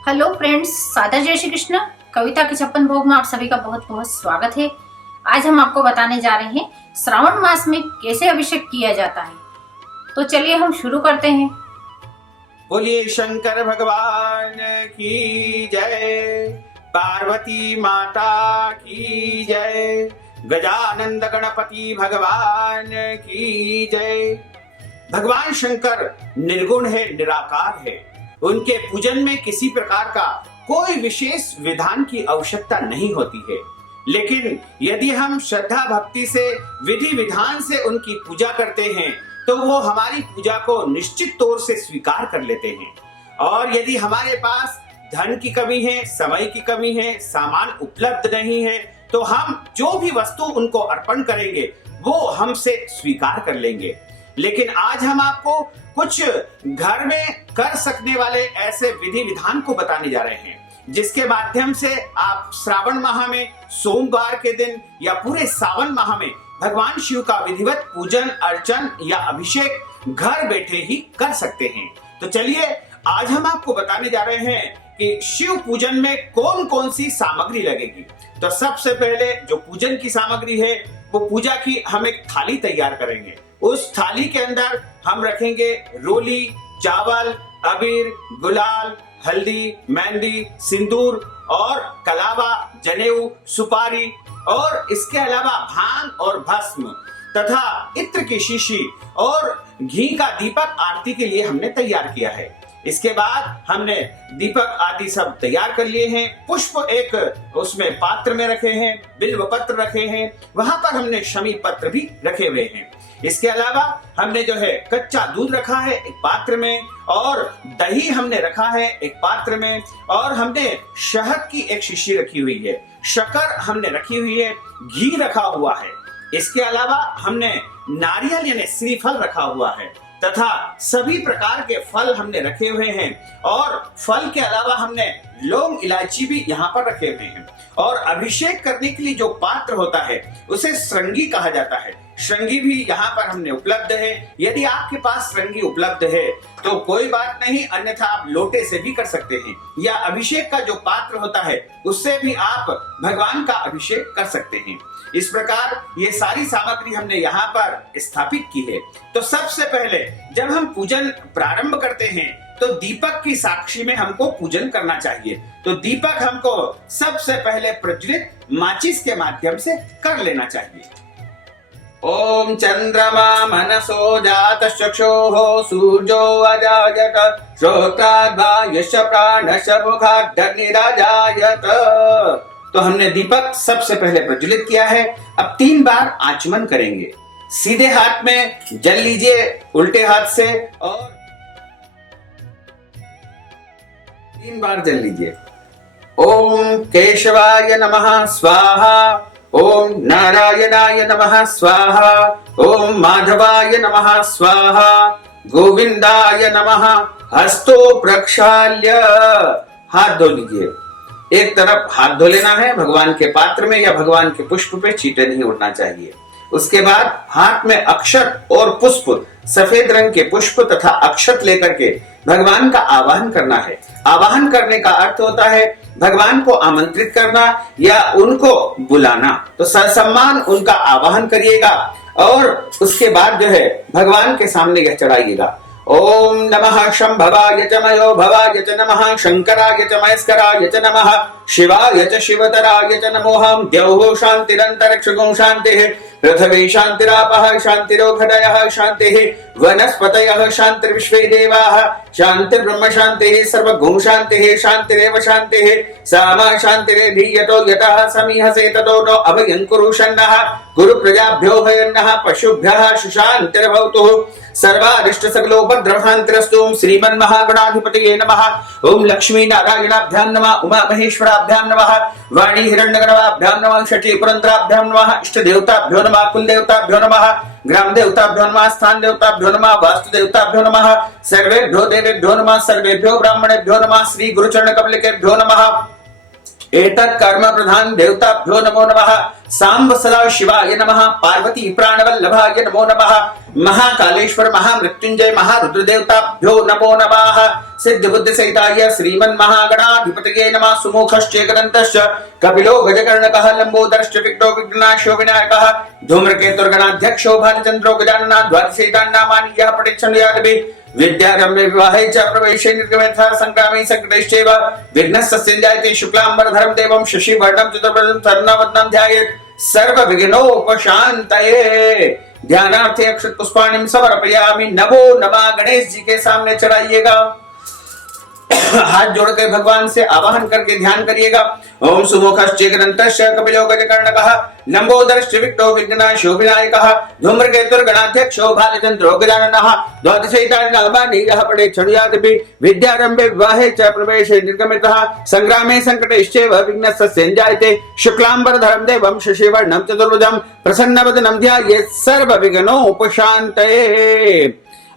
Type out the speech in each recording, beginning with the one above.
Hello friends, सादर जय श्री कृष्ण। कविता के 56 भोग में आप सभी का बहुत बहुत स्वागत है। आज हम आपको बताने जा रहे हैं श्रावण मास में कैसे अभिषेक किया जाता है। तो चलिए हम शुरू करते हैं। बोलिए शंकर भगवान की जय, पार्वती माता की जय, गजानंद गणपति भगवान की जय। भगवान शंकर निर्गुण है, निराकार है। उनके पूजन में किसी प्रकार का कोई विशेष विधान की आवश्यकता नहीं होती है, लेकिन यदि हम श्रद्धा भक्ति से विधि विधान से उनकी पूजा करते हैं तो वो हमारी पूजा को निश्चित तौर से स्वीकार कर लेते हैं। और यदि हमारे पास धन की कमी है, समय की कमी है, सामान उपलब्ध नहीं है, तो हम जो भी वस्तु उनको अर्पण करेंगे वो हमसे स्वीकार कर लेंगे। लेकिन आज हम आपको कुछ घर में कर सकने वाले ऐसे विधि विधान को बताने जा रहे हैं, जिसके माध्यम से आप श्रावण माह में सोमवार के दिन या पूरे सावन माह में भगवान शिव का विधिवत पूजन अर्चन या अभिषेक घर बैठे ही कर सकते हैं। तो चलिए आज हम आपको बताने जा रहे हैं कि शिव पूजन में कौन कौन सी सामग्री लगेगी। तो सबसे पहले जो पूजन की सामग्री है वो पूजा की हम एक थाली तैयार करेंगे। उस थाली के अंदर हम रखेंगे रोली, चावल, अबीर, गुलाल, हल्दी, मेहंदी, सिंदूर और कलावा, जनेऊ, सुपारी और इसके अलावा भांग और भस्म तथा इत्र की शीशी और घी का दीपक आरती के लिए हमने तैयार किया है। इसके बाद हमने दीपक आदि सब तैयार कर लिए हैं। पुष्प एक उसमें पात्र में रखे हैं, बिल्व पत्र रखे हैं, वहां पर हमने शमी पत्र भी रखे हुए हैं। इसके अलावा हमने जो है कच्चा दूध रखा है एक पात्र में, और दही हमने रखा है एक पात्र में, और हमने शहद की एक शीशी रखी हुई है, शक्कर हमने रखी हुई है, घी रखा हुआ है। इसके अलावा हमने नारियल यानी श्रीफल रखा हुआ है तथा सभी प्रकार के फल हमने रखे हुए हैं, और फल के अलावा हमने लौंग इलायची भी यहाँ पर रखे हुए हैं। और अभिषेक करने के लिए जो पात्र होता है उसे श्रृंगी कहा जाता है। श्रृंगी भी यहाँ पर हमने उपलब्ध है। यदि आपके पास श्रृंगी उपलब्ध है तो कोई बात नहीं, अन्यथा आप लोटे से भी कर सकते हैं, या अभिषेक का जो पात्र होता है उससे भी आप भगवान का अभिषेक कर सकते हैं। इस प्रकार ये सारी सामग्री हमने यहाँ पर स्थापित की है। तो सबसे पहले जब हम पूजन प्रारंभ करते हैं तो दीपक की साक्षी में हमको पूजन करना चाहिए। तो दीपक हमको सबसे पहले प्रज्वलित माचिस के माध्यम से कर लेना चाहिए। ओम चंद्रमा मनसो जातश्चक्षुः सूर्यो अजायत श्रोत्राद्वायुश्च प्राणश्च मुखाद्यग्निराजायत। तो हमने दीपक सबसे पहले प्रज्वलित किया है। अब 3 बार आचमन करेंगे। सीधे हाथ में जल लीजिए, उल्टे हाथ से, और 3 बार जल लीजिए। ओम केशवाय नमः स्वाहा, ओम नारायणाय नमः स्वाहा, ओम माधवाय नमः स्वाहा, गोविंदाय नमः। हस्तो प्रक्षाल्य, हाथ धो लीजिए। एक तरफ हाथ धो लेना है भगवान के पात्र में या भगवान के पुष्प पे चींटे नहीं उड़ना चाहिए। उसके बाद हाथ में अक्षत और पुष्प, सफेद रंग के पुष्प तथा अक्षत लेकर के भगवान का आवाहन करना है। आवाहन करने का अर्थ होता है भगवान को आमंत्रित करना या उनको बुलाना। तो ससम्मान उनका आवाहन करिएगा और उसके बाद जो है भगवान के सामने यह चढ़ाइएगा। ओम नमः शंभवाय च मयो भवाय च नमः, शंकराय च महेश्वराय च नमः, शिवाय च शिवतराय च नमोऽहम्। द्यौः शान्तिरन्तरिक्षगुं शान्तिः, पृथिवी शान्तिरापः शान्तिरोषधयः शान्तिः, वनस्पतयः शान्तिर्विश्वे देवाः शान्तिर्ब्रह्म शान्तिः, सर्वगुं शान्तिः शान्तिरेव शान्तिः, सामा शान्तिरेधीयतो यतः समीहसे ततो नो अभयं कुरु शन्नः, गुरु प्रजाभ्यो भयन्नः, पशुभ्यः सुशान्तिर्भवतु, सर्वारिष्ट सकलोपद्रवशान्तिरस्तु। श्रीमन्महागणाधिपतये नमः। ओम लक्ष्मी नारायणाभ्यां नमः, उमा महेश्वराभ्यां नमः, वाणी हिरण्यगर्भाभ्यां नमः, षठी पुरंदराभ्यां नमः, इष्ट देवताभ्यो नमः, कुल देवताभ्यो नमः, ग्राम देवताभ्यो नमः, स्थान देवताभ्यो नमः, वास्तु देवताभ्यो नमः, सर्वेभ्यो देवेभ्यो नमः, सर्वेभ्यो ब्राह्मणेभ्यो नमः, श्री गुरुचरण कमलिकेभ्यो नमः। एतत् कर्म प्रधान देवताभ्यो नमो नमः। सांब सदा शिवाय नमः। पार्वती प्राणवल्लभाय नमो नमः। महाकालेश्वर महामृत्युंजय महारुद्र देवताभ्यो नमो नमः। सिद्ध बुद्धि सहिताय श्रीमन् महागणाधिपतये नमः। सुमुखश्चेकदन्तश्च कपिलो गजकर्णकः लंबोदरश्च विघ्नो विघ्नाशो विनायकः धूम्रकेतुर्गणाध्यक्षो भालचंद्रो गजाननः द्वादशैतान्नामानि यः पठिष्यन्ति विद्यारम्भे विवाहे च प्रवेशे निर्गमेऽथ संग्रामे संकटैश्चैव विघ्नस्य संजायते शुक्लाम्बरधरं देवं शशिवर्णं चतुर्भुजं सर्ववदनं ध्यायेत् सर्वविघ्नोपशान्तये। ध्यानार्थे अक्षत पुष्पाणिं समर्पयामि। नमो नमः गणेश जी के सामने चढ़ाइएगा। हाथ जोड़ के भगवान से आवाहन करके ध्यान करिएगा। ओम सुमुखश्चेकदन्तश्च कपिलो गजकर्णकः लंबोदरश्च विघ्नो विघ्नाशो विनायकः धूम्रकेतुर्गणाध्यक्षो भालचंद्रो गजाननः द्वादशैतान्नामानि यः पठेच्छृणुयादपि विद्यारम्भे विवाहे च प्रवेशे निर्गमेतः संग्रामे संकटैश्चैव विघ्नस्य संजायते शुक्लाम्बरधरं देवं शशिवर्णं चतुर्भुजं प्रसन्नवदनं ध्यायेत् सर्वविघ्नोपशान्तये।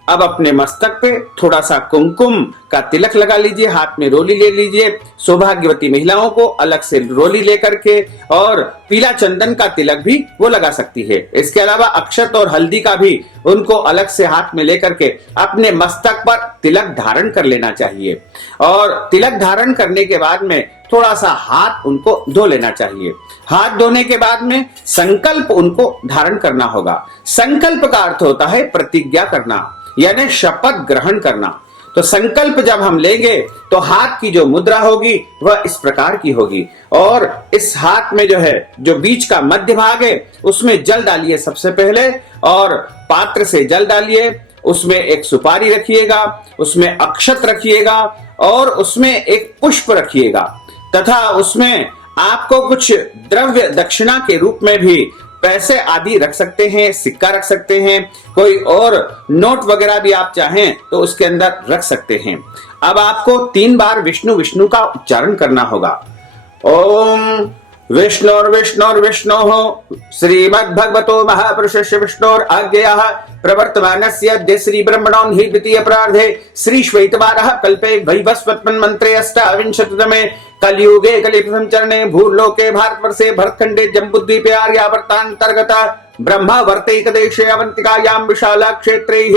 अब अपने मस्तक पे थोड़ा सा कुमकुम का तिलक लगा लीजिए, हाथ में रोली ले लीजिए। सौभाग्यवती महिलाओं को अलग से रोली लेकर के और पीला चंदन का तिलक भी वो लगा सकती है। इसके अलावा अक्षत और हल्दी का भी उनको अलग से हाथ में लेकर के अपने मस्तक पर तिलक धारण कर लेना चाहिए। और तिलक धारण करने के बाद में थोड़ा सा हाथ उनको धो लेना चाहिए। हाथ धोने के बाद में संकल्प उनको धारण करना होगा। संकल्प का अर्थ होता है प्रतिज्ञा करना, यानी शपथ ग्रहण करना। तो संकल्प जब हम लेंगे तो हाथ की जो मुद्रा होगी वह इस प्रकार की होगी और इस हाथ में जो है जो बीच का मध्य भाग है उसमें जल डालिए सबसे पहले और पात्र से जल डालिए। उसमें एक सुपारी रखिएगा, उसमें अक्षत रखिएगा और उसमें एक पुष्प रखिएगा तथा उसमें आपको कुछ द्रव्य दक्षिणा के रूप में भी पैसे आदि रख सकते हैं, सिक्का रख सकते हैं, कोई और नोट वगैरह भी आप चाहें तो उसके अंदर रख सकते हैं। अब आपको 3 बार विष्णु विष्णु का उच्चारण करना होगा। ओम विष्णोर्विष्णोर्विष्णोः श्रीमद्भगवतो महापुरुषस्य विष्णोर आज्ञया प्रवर्तमानस्य अद्य श्री ब्रह्मणों हि द्वितीय प्रार्धे श्री श्वेतवारः कल्पे वैवस्वत्मन् मंत्रे अष्टाविंशतितमे कलियुगे कलिप्रथम चरणे भूलोके भारतवर्षे भरतखंडे जम्बूद्वीपे आर्यावर्तान्तर्गत ब्रह्मावर्तैकदेशे अवन्तिकायां विशाला क्षेत्रैः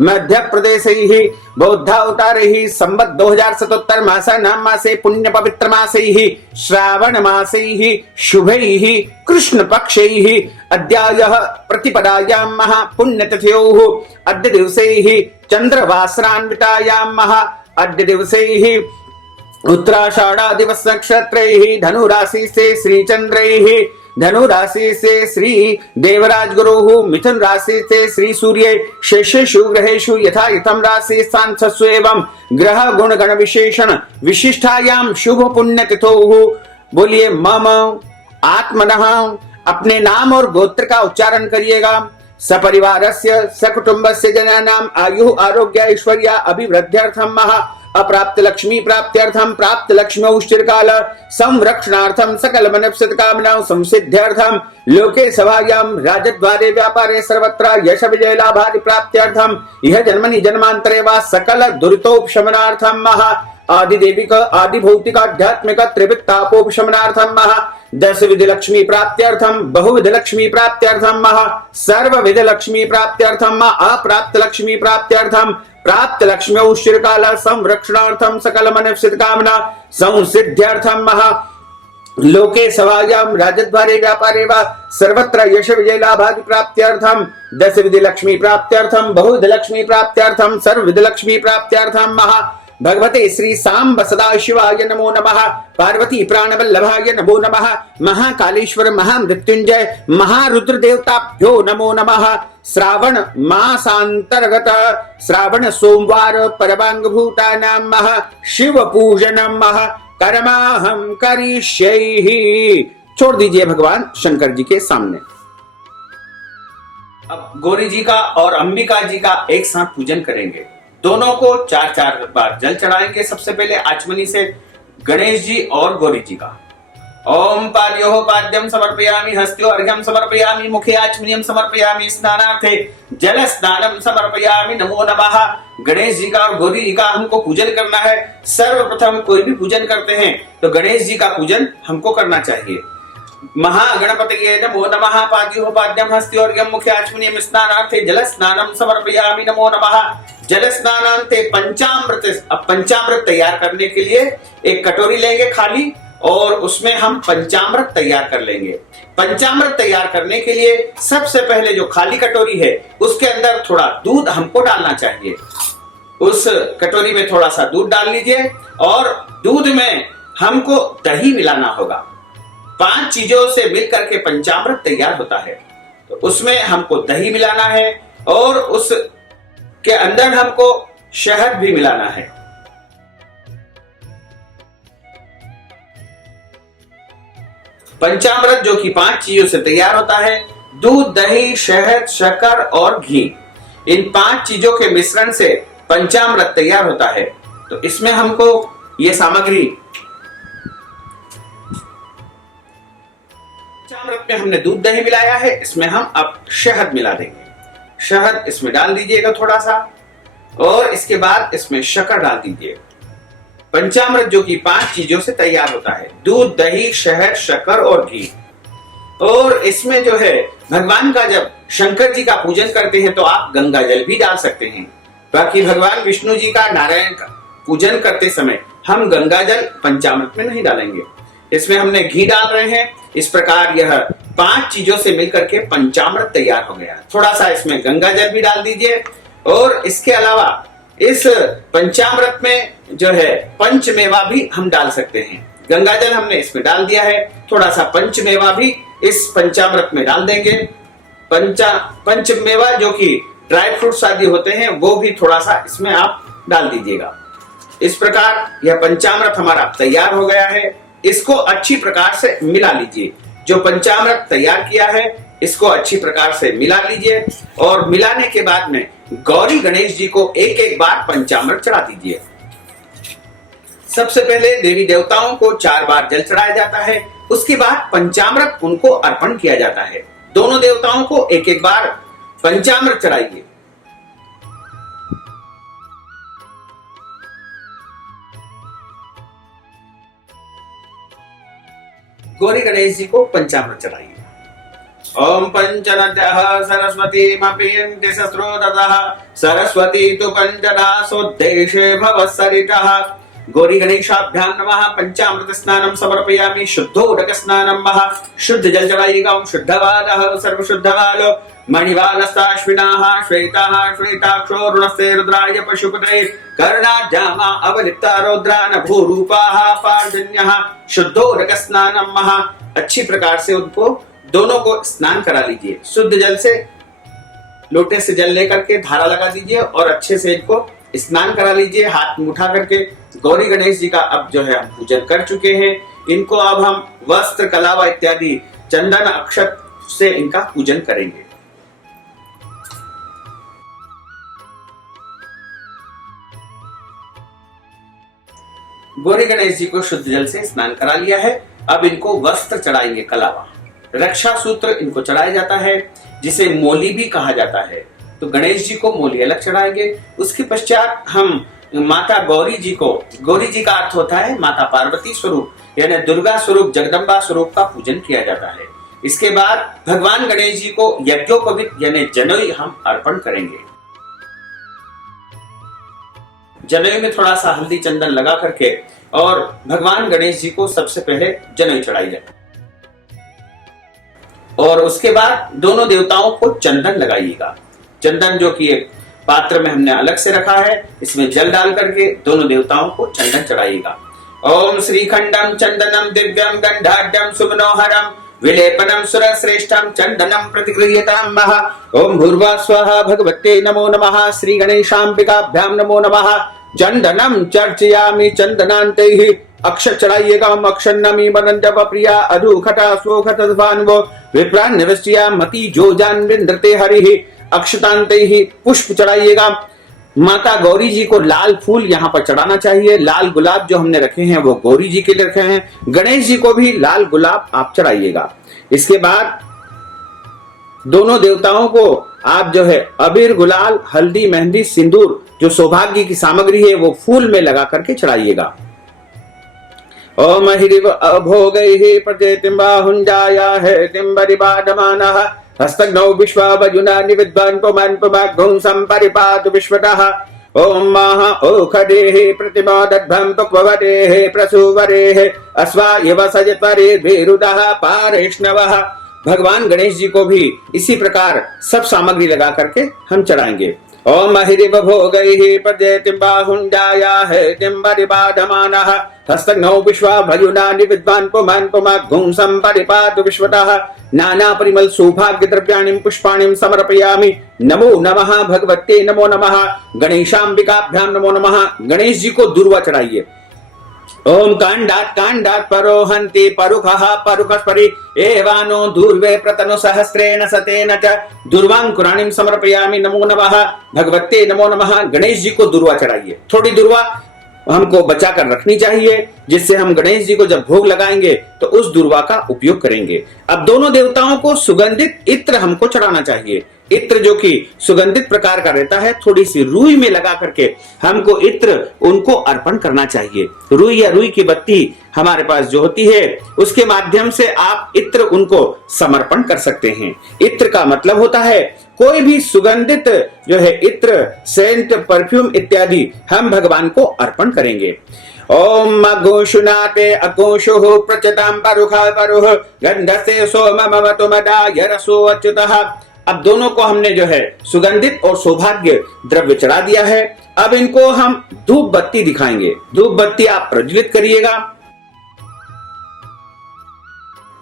मध्य प्रदेशैः बौद्धावतारैः संवत् 2077 मासानां मासे पुण्य पवित्र मासैः श्रावण मासैः शुभैः कृष्ण पक्षैः अद्यायः प्रतिपदायां महा पुण्यतिथ्योः अद्य दिवसैः चंद्रवासरान्वितायां महा अद्य दिवसैः उत्तराषाढ़ा दिवस नक्षत्रैः धनु राशि से श्री चंद्रैः धनु राशि से श्री देवराज गुरुः मिथुन राशि से श्री सूर्य शेषेषु ग्रहेषु यथा यथम राशि सांसस्व एवं ग्रह गुण गण विशेषण विशिष्टायाम शुभ पुण्य तिथोः। बोलिए मम आत्मनः। अपने नाम और गोत्र का उच्चारण करिएगा। सपरिवारस्य सकुटुंबस्य जनानां आयु आरोग्य ऐश्वर्य अभिवृद्ध्यर्थम महा अप्राप्त लक्ष्मी प्राप्त्यर्थम प्राप्त लक्ष्म्यौश्चिरकाल संरक्षणार्थम सकल मनप्सित कामना संसिद्ध्यर्थम लोके सभायां राजद्वारे व्यापारे सर्वत्र यश विजय लाभादि प्राप्त्यर्थम यह जन्मनि जन्मांतरे वा सकल दुरितोपशमनार्थम महा आदि देविक आदि भौतिक आध्यात्मिक त्रिवित्तापोपशमनार्थम महा 10 विधि लक्ष्मी प्राप्त्यर्थम बहुविध लक्ष्मी प्राप्त्यर्थम महा सर्व विधि लक्ष्मी प्राप्त्यर्थम महा अप्राप्त लक्ष्मी प्राप्त्यर्थम प्राप्त लक्ष्म्यौश्चिरकाल संरक्षणार्थम सकल मनप्सित कामना संसिद्ध्यर्थम महा लोके सभायां राजद्वारे व्यापारे वा सर्वत्र यश विजय लाभादि प्राप्त्यर्थम 10 विधि लक्ष्मी प्राप्त्यर्थम बहुविध लक्ष्मी प्राप्त्यर्थम सर्व विधि लक्ष्मी प्राप्त्यर्थम महा भगवते श्री सांब सदाशिवाय नमो नमः। पार्वती प्राणवल्लभाय नमो नमः। महाकालेश्वर महामृत्युंजय महारुद्र देवताभ्यो नमो नमः। श्रावण मासांतर्गत श्रावण सोमवार परमांग भूतानां महा शिव पूजनम महा कर्माहम करिष्ये। छोड़ दीजिए भगवान शंकर जी के सामने। अब गौरी जी का और अंबिका जी का एक साथ पूजन करेंगे। दोनों को 4-4 बार जल चढ़ाएंगे। सबसे पहले आचमनी से गणेश जी और गौरी जी का ओम पाद्योः पाद्यं समर्पयामि, हस्त्यो अर्घ्यं समर्पयामि, मुखे आचमनीयं समर्पयामि, स्नानार्थे जल स्नानं समर्पयामि। नमो नमः। गणेश जी का और गौरी जी का हमको पूजन करना है। सर्वप्रथम कोई भी पूजन करते हैं तो गणेश जी का पूजन हमको करना चाहिए। महागणपतये नमो नमः। पाद्योः पाद्यं हस्त्यो अर्घ्यं मुखे आचमनीयं, स्नानार्थे जल स्नानं समर्पयामि। नमो नमः। जल स्नानान्ते पंचामृत। अब पंचामृत तैयार करने के लिए एक कटोरी लेंगे खाली और उसमें हम पंचामृत तैयार कर लेंगे। पंचामृत तैयार करने के लिए सबसे पहले जो खाली कटोरी है उसके अंदर थोड़ा दूध हमको डालना चाहिए। उस कटोरी में थोड़ा सा दूध डाल लीजिए और दूध में हमको दही मिलाना होगा। 5 चीजों से मिलकर के पंचामृत तैयार होता है। तो उसमें हमको दही मिलाना है और उसके अंदर हमको शहद भी मिलाना है। पंचामृत जो कि 5 चीजों से तैयार होता है, दूध, दही, शहद, शक्कर और घी। इन 5 चीजों के मिश्रण से पंचामृत तैयार होता है। तो इसमें हमको ये सामग्री, पंचामृत में हमने दूध दही मिलाया है, इसमें हम अब शहद मिला देंगे। शहद इसमें डाल दीजिएगा थोड़ा सा और इसके बाद इसमें शक्कर डाल दीजिए। पंचामृत जो कि 5 चीजों से तैयार होता है, दूध, दही, शहद, शक्कर और घी। और इसमें जो है भगवान का, जब शंकर जी का पूजन करते हैं तो आप गंगा जल भी डाल सकते हैं। बाकी भगवान विष्णु जी का, नारायण का पूजन करते समय हम गंगा जल पंचामृत में नहीं डालेंगे। इसमें हमने घी डाल रहे हैं। इस प्रकार यह 5 चीजों से मिलकर के पंचामृत तैयार हो गया। थोड़ा सा इसमें गंगा जल भी डाल दीजिए और इसके अलावा इस पंचामृत में जो है पंचमेवा भी हम डाल सकते हैं। गंगा जल हमने इसमें डाल दिया है, थोड़ा सा पंचमेवा भी इस पंचामृत में डाल देंगे। पंचमेवा जो कि ड्राई फ्रूट्स आदि होते हैं वो भी थोड़ा सा इसमें आप डाल दीजिएगा। इस प्रकार यह पंचामृत हमारा तैयार हो गया है। इसको अच्छी प्रकार से मिला लीजिए। जो पंचामृत तैयार किया है इसको अच्छी प्रकार से मिला लीजिए और मिलाने के बाद में गौरी गणेश जी को एक एक बार पंचामृत चढ़ा दीजिए। सबसे पहले देवी देवताओं को 4 बार जल चढ़ाया जाता है, उसके बाद पंचामृत उनको अर्पण किया जाता है। दोनों देवताओं को एक एक बार पंचामृत चढ़ाइए। गौरी गणेश जी को पंचामृत चढ़ाइए। ओम पंचनद्यः सरस्वतीमपीयन्ति शस्त्रोदतः, सरस्वती तु पंचदासोद्देशे भवसरितः। गौरी गणेशाभ्यां नमः। पंचामृत स्नानं समर्पयामि, शुद्धोदक स्नानं महा। शुद्ध जल चढ़ाइएगा। ओम शुद्धवादः सर्वशुद्धवालो, मणिवालस्ताश्विनाः, श्वेताः श्वेताक्षो, रुणस्ते रुद्राय पशुपते, कर्णाजामा अवलिप्ता रौद्रान भूरूपाः पार्जन्यः। शुद्धोदक स्नानं महा। अच्छी प्रकार से उनको दोनों को स्नान करा लीजिए। शुद्ध जल से लोटे से जल लेकर के धारा लगा दीजिए और अच्छे से इनको स्नान करा लीजिए हाथ में उठा करके। गौरी गणेश जी का अब जो है हम पूजन कर चुके हैं। इनको अब हम वस्त्र, कलावा इत्यादि चंदन अक्षत से इनका पूजन करेंगे। गौरी गणेश जी को शुद्ध जल से स्नान करा लिया है। अब इनको वस्त्र चढ़ाएंगे, कलावा, रक्षा सूत्र इनको चढ़ाया जाता है, जिसे मोली भी कहा जाता है। तो गणेश जी को मोली अलग चढ़ाएंगे। उसके पश्चात हम माता गौरी जी को, गौरी जी का अर्थ होता है माता पार्वती स्वरूप, यानी दुर्गा स्वरूप, जगदम्बा स्वरूप का पूजन किया जाता है। इसके बाद भगवान गणेश जी को यज्ञोपवीत यानी जनेऊ हम अर्पण करेंगे। जनेऊ में थोड़ा सा हल्दी चंदन लगा करके और भगवान गणेश जी को सबसे पहले जनेऊ चढ़ाई जाए और उसके बाद दोनों देवताओं को चंदन लगाइएगा। चंदन जो कि एक पात्र में हमने अलग से रखा है, इसमें जल डाल करके दोनों देवताओं को चंदन चढ़ाइएगा। ओम श्रीखंडम चंदनम दिव्यम गंधाढ्यम सुमनोहरम विलेपनम सुरश्रेष्ठम चंदनम प्रतिगृह्यताम महा। ओम भूर्भुवः स्वः भगवते नमो नमः। श्री गणेशाम्बिकाभ्यां नमो नमः। चंदनम चर्चयामि चंदनान्तैः। अक्षर चढ़ाइएगा। अक्षन्नमी वदन्त्यप प्रिया अधुखटा स्वोखतद्भान्वो विप्रान् निवस्या मति जोजान् विन्द्रते हरिः। अक्षतान्तैः पुष्प चढ़ाइएगा। माता गौरी जी को लाल फूल यहाँ पर चढ़ाना चाहिए। लाल गुलाब जो हमने रखे हैं वो गौरी जी के लिए रखे हैं। गणेश जी को भी लाल गुलाब आप चढ़ाइएगा। इसके बाद दोनों देवताओं को आप जो है अबीर, गुलाल, हल्दी, मेहंदी, सिंदूर जो सौभाग्य की सामग्री है वो फूल में लगा करके चढ़ाइएगा। ओम हिरिव अभोगैः प्रजेतिं बाहुञ्जाया है तिम्बरिबाधमानः हस्तग्नौ विश्वावयुनानि विद्वान् पुमान् पुमाग्गुं सम्परिपातु विश्वतः। ओम महा ओखदेः प्रतिमोदध्वं पक्ववदेः प्रसूवरेः अश्वायव सजत्वरेर्भिरुदः पारेष्णवः। भगवान गणेश जी को भी इसी प्रकार सब सामग्री लगा करके हम चढ़ाएंगे। ओम हिरिव भोगैः प्रजेतिं बाहुञ्जाया है तिम्बरिबाधमानः हस्तग्नौ विश्वावयुनानि विद्वान् पुमान् पुमाग्गुं सम्परिपातु विश्वतः। नाना परिमल सौभाग्य द्रव्याणि पुष्पाणि समर्पयामि। नमो नमः भगवते नमो नमः गणेशाम्बिकाभ्यां नमो नमः। गणेश जी को दुर्वा चढ़ाइए। ओम कांडात परोहन्ति परुखः परुखस्परि एवानो दूर्वे प्रतनु सहस्रेण सतेन च दुर्वांकुराणिं समर्पयामि। नमो नमः भगवते नमो नमः। गणेश जी को दुर्वा चढ़ाइए। थोड़ी दुर्वा हमको बचा कर रखनी चाहिए, जिससे हम गणेश जी को जब भोग लगाएंगे तो उस दुर्वा का उपयोग करेंगे। अब दोनों देवताओं को सुगंधित इत्र हमको चढ़ाना चाहिए। इत्र जो कि सुगंधित प्रकार का रहता है, थोड़ी सी रुई में लगा करके हमको इत्र उनको अर्पण करना चाहिए। रुई या रुई की बत्ती हमारे पास जो होती है उसके माध्यम से आप इत्र उनको समर्पण कर सकते हैं। इत्र का मतलब होता है कोई भी सुगंधित जो है इत्र, सेंट, परफ्यूम इत्यादि हम भगवान को अर्पण करेंगे। ओम अघोषुनाते अघोषुः प्रचतां परुखः परुः गन्धस्य सोममवतु मदाय रसो अच्युतः। अब दोनों को हमने जो है सुगंधित और सौभाग्य द्रव्य चढ़ा दिया है। अब इनको हम धूप बत्ती दिखाएंगे। धूप बत्ती आप प्रज्वलित करिएगा।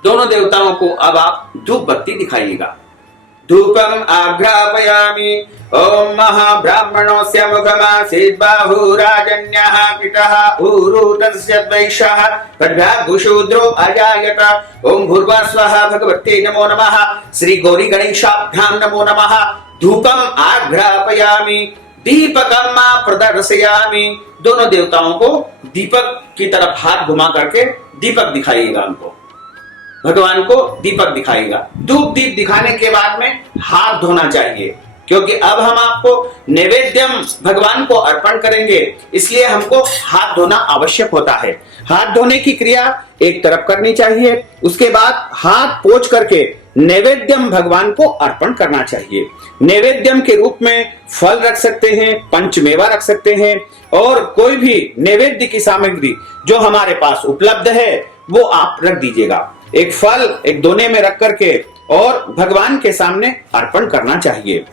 दोनों देवताओं को अब आप धूप बत्ती दिखाइएगा। धूपम आघ्रापयामि। ओम महाब्राह्मणोऽस्य मुखमासीत् बाहुराजन्यः पितः ऊरु तस्य द्वैषः तद्भ्यागुशूद्रो अजायत। ओम भूर्भुवः स्वः भगवते नमो नमः। श्री गौरी गणेशाभ्यां नमो नमः। धूपम आघ्रापयामि दीपकम प्रदर्शयामि। दोनों देवताओं को दीपक की तरफ हाथ घुमा करके दीपक दिखाइएगा। उनको भगवान को दीपक दिखाएगा। धूप दीप दिखाने के बाद में हाथ धोना चाहिए, क्योंकि अब हम आपको नैवेद्यम भगवान को अर्पण करेंगे, इसलिए हमको हाथ धोना आवश्यक होता है। हाथ धोने की क्रिया एक तरफ करनी चाहिए, उसके बाद हाथ पोंछ करके नैवेद्यम भगवान को अर्पण करना चाहिए। नैवेद्यम के रूप में फल रख सकते हैं, पंचमेवा रख सकते हैं, और कोई भी नैवेद्य की सामग्री जो हमारे पास उपलब्ध है वो आप रख दीजिएगा। एक फल एक दोने में रख करके और भगवान के सामने अर्पण करना चाहिए।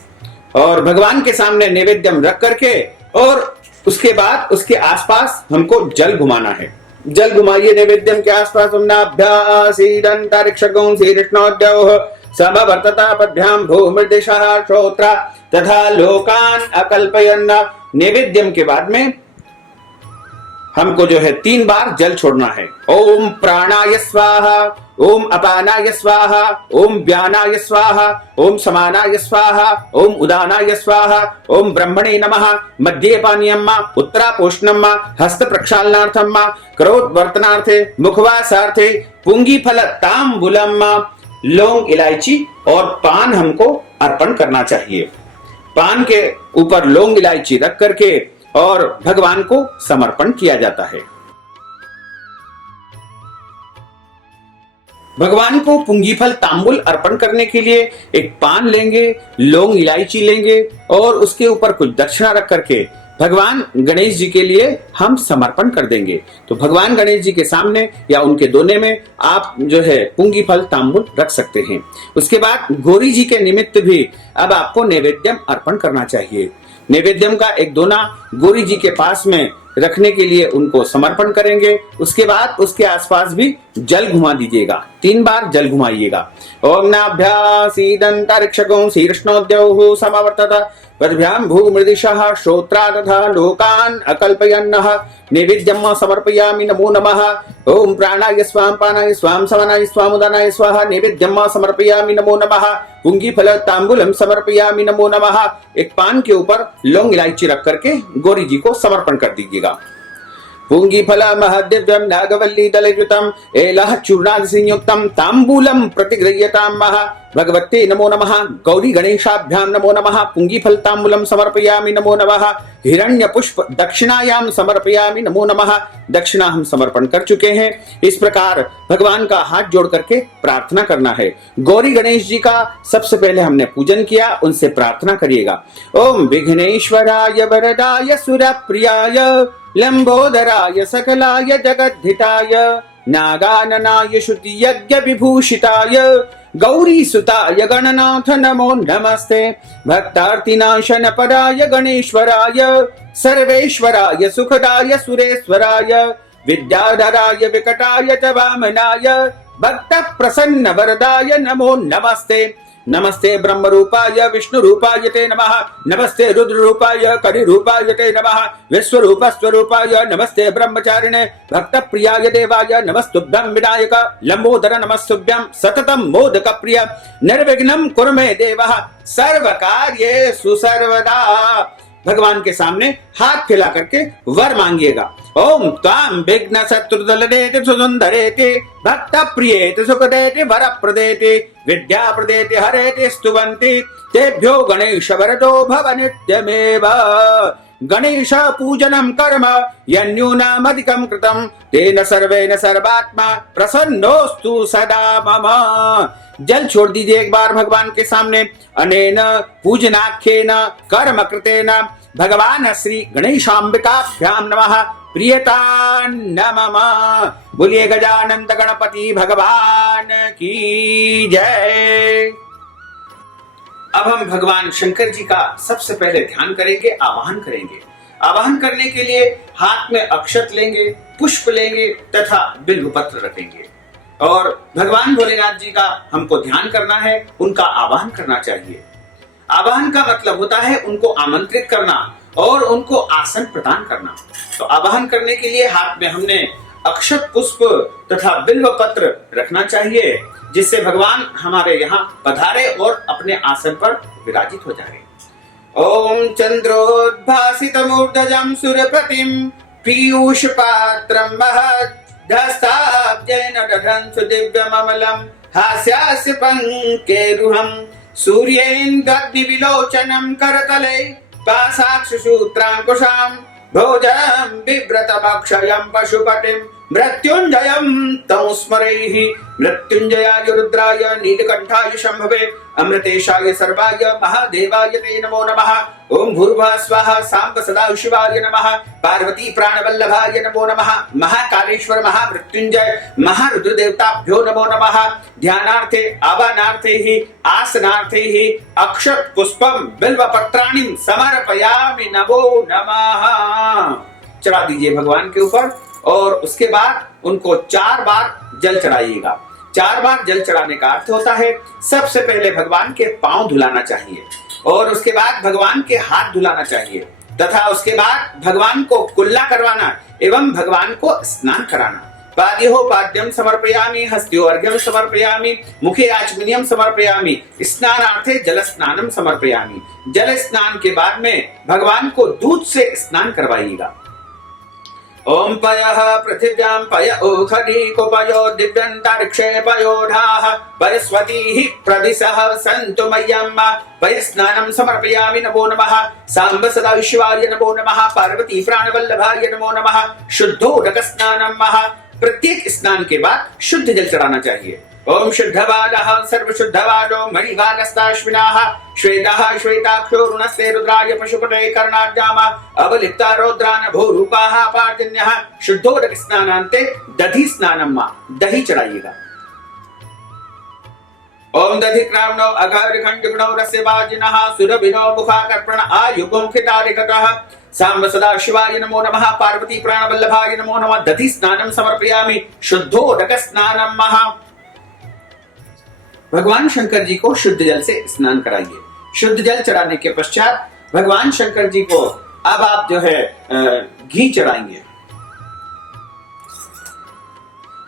और भगवान के सामने नैवेद्यम रख करके और उसके बाद उसके आसपास हमको जल घुमाना है। जल घुमाइए नैवेद्यम के आसपास। समवर्तता भूमृदिशः श्रोत्रा तथा लोकान अकल्पयन्। नैवेद्यम के बाद में हमको जो है 3 बार जल छोड़ना है। ओम प्राणाय स्वाहा, ओम अपानाय स्वाहा, ओम व्यानाय स्वाहा, ओम समानाय स्वाहा, ओम उदानाय स्वाहा, ओम ब्रह्मणे नमः। मध्ये पानीयम, उत्तरापोषणम, हस्त प्रक्षालनार्थम, करोद्वर्तनार्थे, मुखवासार्थे, पुंगी फल तांबूलम, लौंग, इलायची और पान हमको अर्पण करना चाहिए। पान के ऊपर लौंग इलायची रख करके और भगवान को समर्पण किया जाता है। भगवान को पुंगीफल तांबुल अर्पण करने के लिए एक पान लेंगे, लौंग इलायची लेंगे और उसके ऊपर कुछ दक्षिणा रख करके भगवान गणेश जी के लिए हम समर्पण कर देंगे। तो भगवान गणेश जी के सामने या उनके दोने में आप जो है पुंगीफल तांबुल रख सकते हैं। उसके बाद गौरी जी के निमित्त भी अब आपको नैवेद्यम अर्पण करना चाहिए। नैवेद्यम का एक दोना गौरी जी के पास में रखने के लिए उनको समर्पण करेंगे। उसके बाद उसके आसपास भी जल घुमा दीजिएगा, 3 बार जल घुमाइएगा। ओम नाभ्यासीदंतरिक्षगो शीर्ष्णोद्यौः समवर्तत पद्भ्यां भूमृदिशः श्रोत्रा तथा लोकान अकल्पयन्नः। नैवेद्यम समर्पयामि। नमो नमः। ओम प्राणाय स्वाम, पानाय स्वाम, समानाय स्वाम, उदानाय स्वाहा। नैवेद्यम समर्पयामि। नमो नमः। पुंगी फल तांबूलम समर्पयामि नमो नमः। एक पान के ऊपर लौंग इलायची रख करके गौरी जी को समर्पण कर दीजिएगा। पुंगी फल महदिव्यम नागवल्ली दलयुतम एलह चूर्णाद संयुक्तम तांबूलम प्रतिगृह्यताम महा। भगवते नमो नमः। गौरी गणेशाभ्याम नमो नमः। पुंगी फल तांबूलम समर्पयामि नमो नमः। हिरण्य पुष्प दक्षिणायाम समर्पयामि नमो नमः। दक्षिणा हम समर्पण कर चुके हैं। इस प्रकार भगवान का हाथ जोड़ करके प्रार्थना करना है। गौरी गणेश जी का सबसे पहले हमने पूजन किया, उनसे प्रार्थना करिएगा। ओम विघ्नेश्वराय वरदाय सुरप्रियाय लंबोदराय सकलाय जगद्धिताय नागाननाय श्रुति यज्ञ विभूषिताय गौरी सुताय गणनाथ नमो नमस्ते। भक्तार्तिनाशन पराय गणेश्वराय सर्वेश्वराय सुखदाय सुरेश्वराय विद्याधराय विकटाय च वामनाय भक्त प्रसन्न वरदाय नमो नमस्ते। नमस्ते ब्रह्म रूपाय विष्णु रूपाय ते नमः। नमस्ते रुद्र रूपाय करि रूपाय ते नमः। विश्वरूप स्वरूपाय नमस्ते ब्रह्मचारिणे भक्त प्रियाय देवाय नमस्तुभ्यं विनायक लंबोदर नमस्तुभ्यं सततं मोदक प्रिय निर्विघ्नं कुरु मे देवः सर्व कार्येषु सर्वदा। भगवान के सामने हाथ फैला करके वर मांगिएगा। ओम त्वां विघ्न शत्रुदलनेति सुंदरेति भक्त प्रियेति सुखदेति वर प्रदेति विद्या प्रदेति हरेति स्तुवन्ति तेभ्यो गणेश वरदो भव नित्यमेव। गणेश पूजनम कर्म यन्यूनामधिकं कृतं तेन सर्वेन सर्वात्मा प्रसन्नोस्तु सदा मम। जल छोड़ दीजिए एक बार भगवान के सामने। अनेन पूजनाख्येन कर्म कृतेन भगवान श्री गणेशाम्बिकाभ्याम नमः प्रियता नमः। बोलिए गजानंद गणपति भगवान की जय। अब हम भगवान शंकर जी का सबसे पहले ध्यान करेंगे, आवाहन करेंगे। आवाहन करने के लिए हाथ में अक्षत लेंगे, पुष्प लेंगे तथा बिल्व पत्र रखेंगे और भगवान भोलेनाथ जी का हमको ध्यान करना है, उनका आवाहन करना चाहिए। आवाहन का मतलब होता है उनको आमंत्रित करना और उनको आसन प्रदान करना। तो आवाहन करने के लिए हाथ में हमने अक्षत पुष्प तथा बिल्व पत्र रखना चाहिए, जिससे भगवान हमारे यहाँ पधारे और अपने आसन पर विराजित हो जाए। ओम चंद्रोद्भासितमूर्धजं सुरप्रतिम पीयूष पात्रं महद्दस्ताब्जेन दधन्तु दिव्यममलं हास्यास्य पंकेरुहं सूर्येन्द्रग्निविलोचनं करतले पाशाक्षसूत्राङ्कुशां भोजं बिभ्रतभक्षयं पशुपतिं मृत्युंजयं तं स्मरैः। मृत्युंजयाय रुद्राय नीलकंठाय शंभवे अमृतेशाय सर्वाय महादेवाय ते नमो नमः। ओम भूर्भुवः स्वः सांब सदा शिवाय नमः। पार्वती प्राणवल्लभाय नमो नमः। महाकालेश्वर महामृत्युंजय महारुद्र देवताभ्यो नमो नमः। ध्यानार्थे आवाहनार्थे ही आसनार्थे ही अक्षत पुष्पम बिल्व पत्राणि समर्पयामि नमो नमः। चढ़ा दीजिए भगवान के ऊपर और उसके बाद उनको 4 बार जल चढ़ाइएगा। 4 बार जल चढ़ाने का अर्थ होता है सबसे पहले भगवान के पांव धुलाना चाहिए और उसके बाद भगवान के हाथ धुलाना चाहिए तथा उसके बाद भगवान को कुल्ला करवाना एवं भगवान को स्नान कराना। पाद्यो पाद्यम समर्पयामि हस्त्यो अर्घ्यम समर्पयामि मुखे आचमनीयम समर्पयामि स्नानार्थे जल स्नानम समर्पयामि। जल स्नान के बाद में भगवान को दूध से स्नान करवाइएगा। ओम पयः पृथिव्यां पय ओखनीको पयो दिव्यन्तरिक्षे पयोधाः परस्वतीः प्रदिशः सन्तु मह्यं पयस्नानं समर्पयामि नमो नमः। सांब सदाशिवाय नमो नमः। पार्वती प्राणवल्लभाय नमो नमः। शुद्धोदक स्नानं प्रत्येक स्नान के बाद शुद्ध जल चढ़ाना चाहिए। ओम शुद्धबालः सर्वशुद्धबालो मणिबालस्ताश्विनाः श्वेतः श्वेताक्षो रुणस्ते रुद्राय पशुपते कर्णार्जाम अवलिप्ता रौद्रान भूरूपाः पार्जन्यः। शुद्धोदक स्नानान्ते दधि स्नानं दही चढ़ाइएगा। ओम दधि क्रामणो अघारिखंडगुणो रस्यवाजिनः सुरभिनो मुखाकर्पण आयुगोमुखितारिकतः सांब सदा शिवाय नमो नमः। पार्वती प्राणवल्लभाय नमो नमः। दधि स्नानं समर्पयामि शुद्धोदक स्नानं भगवान शंकर जी को शुद्ध जल से स्नान कराइए। शुद्ध जल चढ़ाने के पश्चात भगवान शंकर जी को अब आप जो है घी चढ़ाएंगे।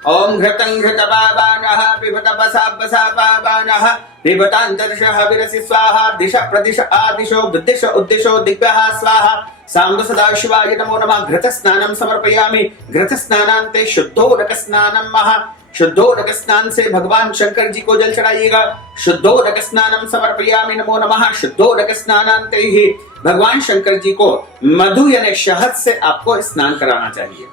ओम घृतं घृतपावानः पिबत बसा बसा पावानः पिबतान्तरिषः विरसि स्वाहा दिश प्रदिश आदिशो बुद्धिश उद्दिशो दिग्भ्यः स्वाहा सांब सदाशिवाय नमो नमः। घृतस्नानं समर्पयामि। घृतस्नानान्ते शुद्धोदक स्नानं महा। शुद्धोदक स्नान से भगवान शंकर जी को जल चढ़ाइएगा। शुद्धोदक स्नानम समर्पयामि नमो नमः। शुद्धोदक स्नानांते ही भगवान शंकर जी को मधु यानी शहद से आपको स्नान कराना चाहिए।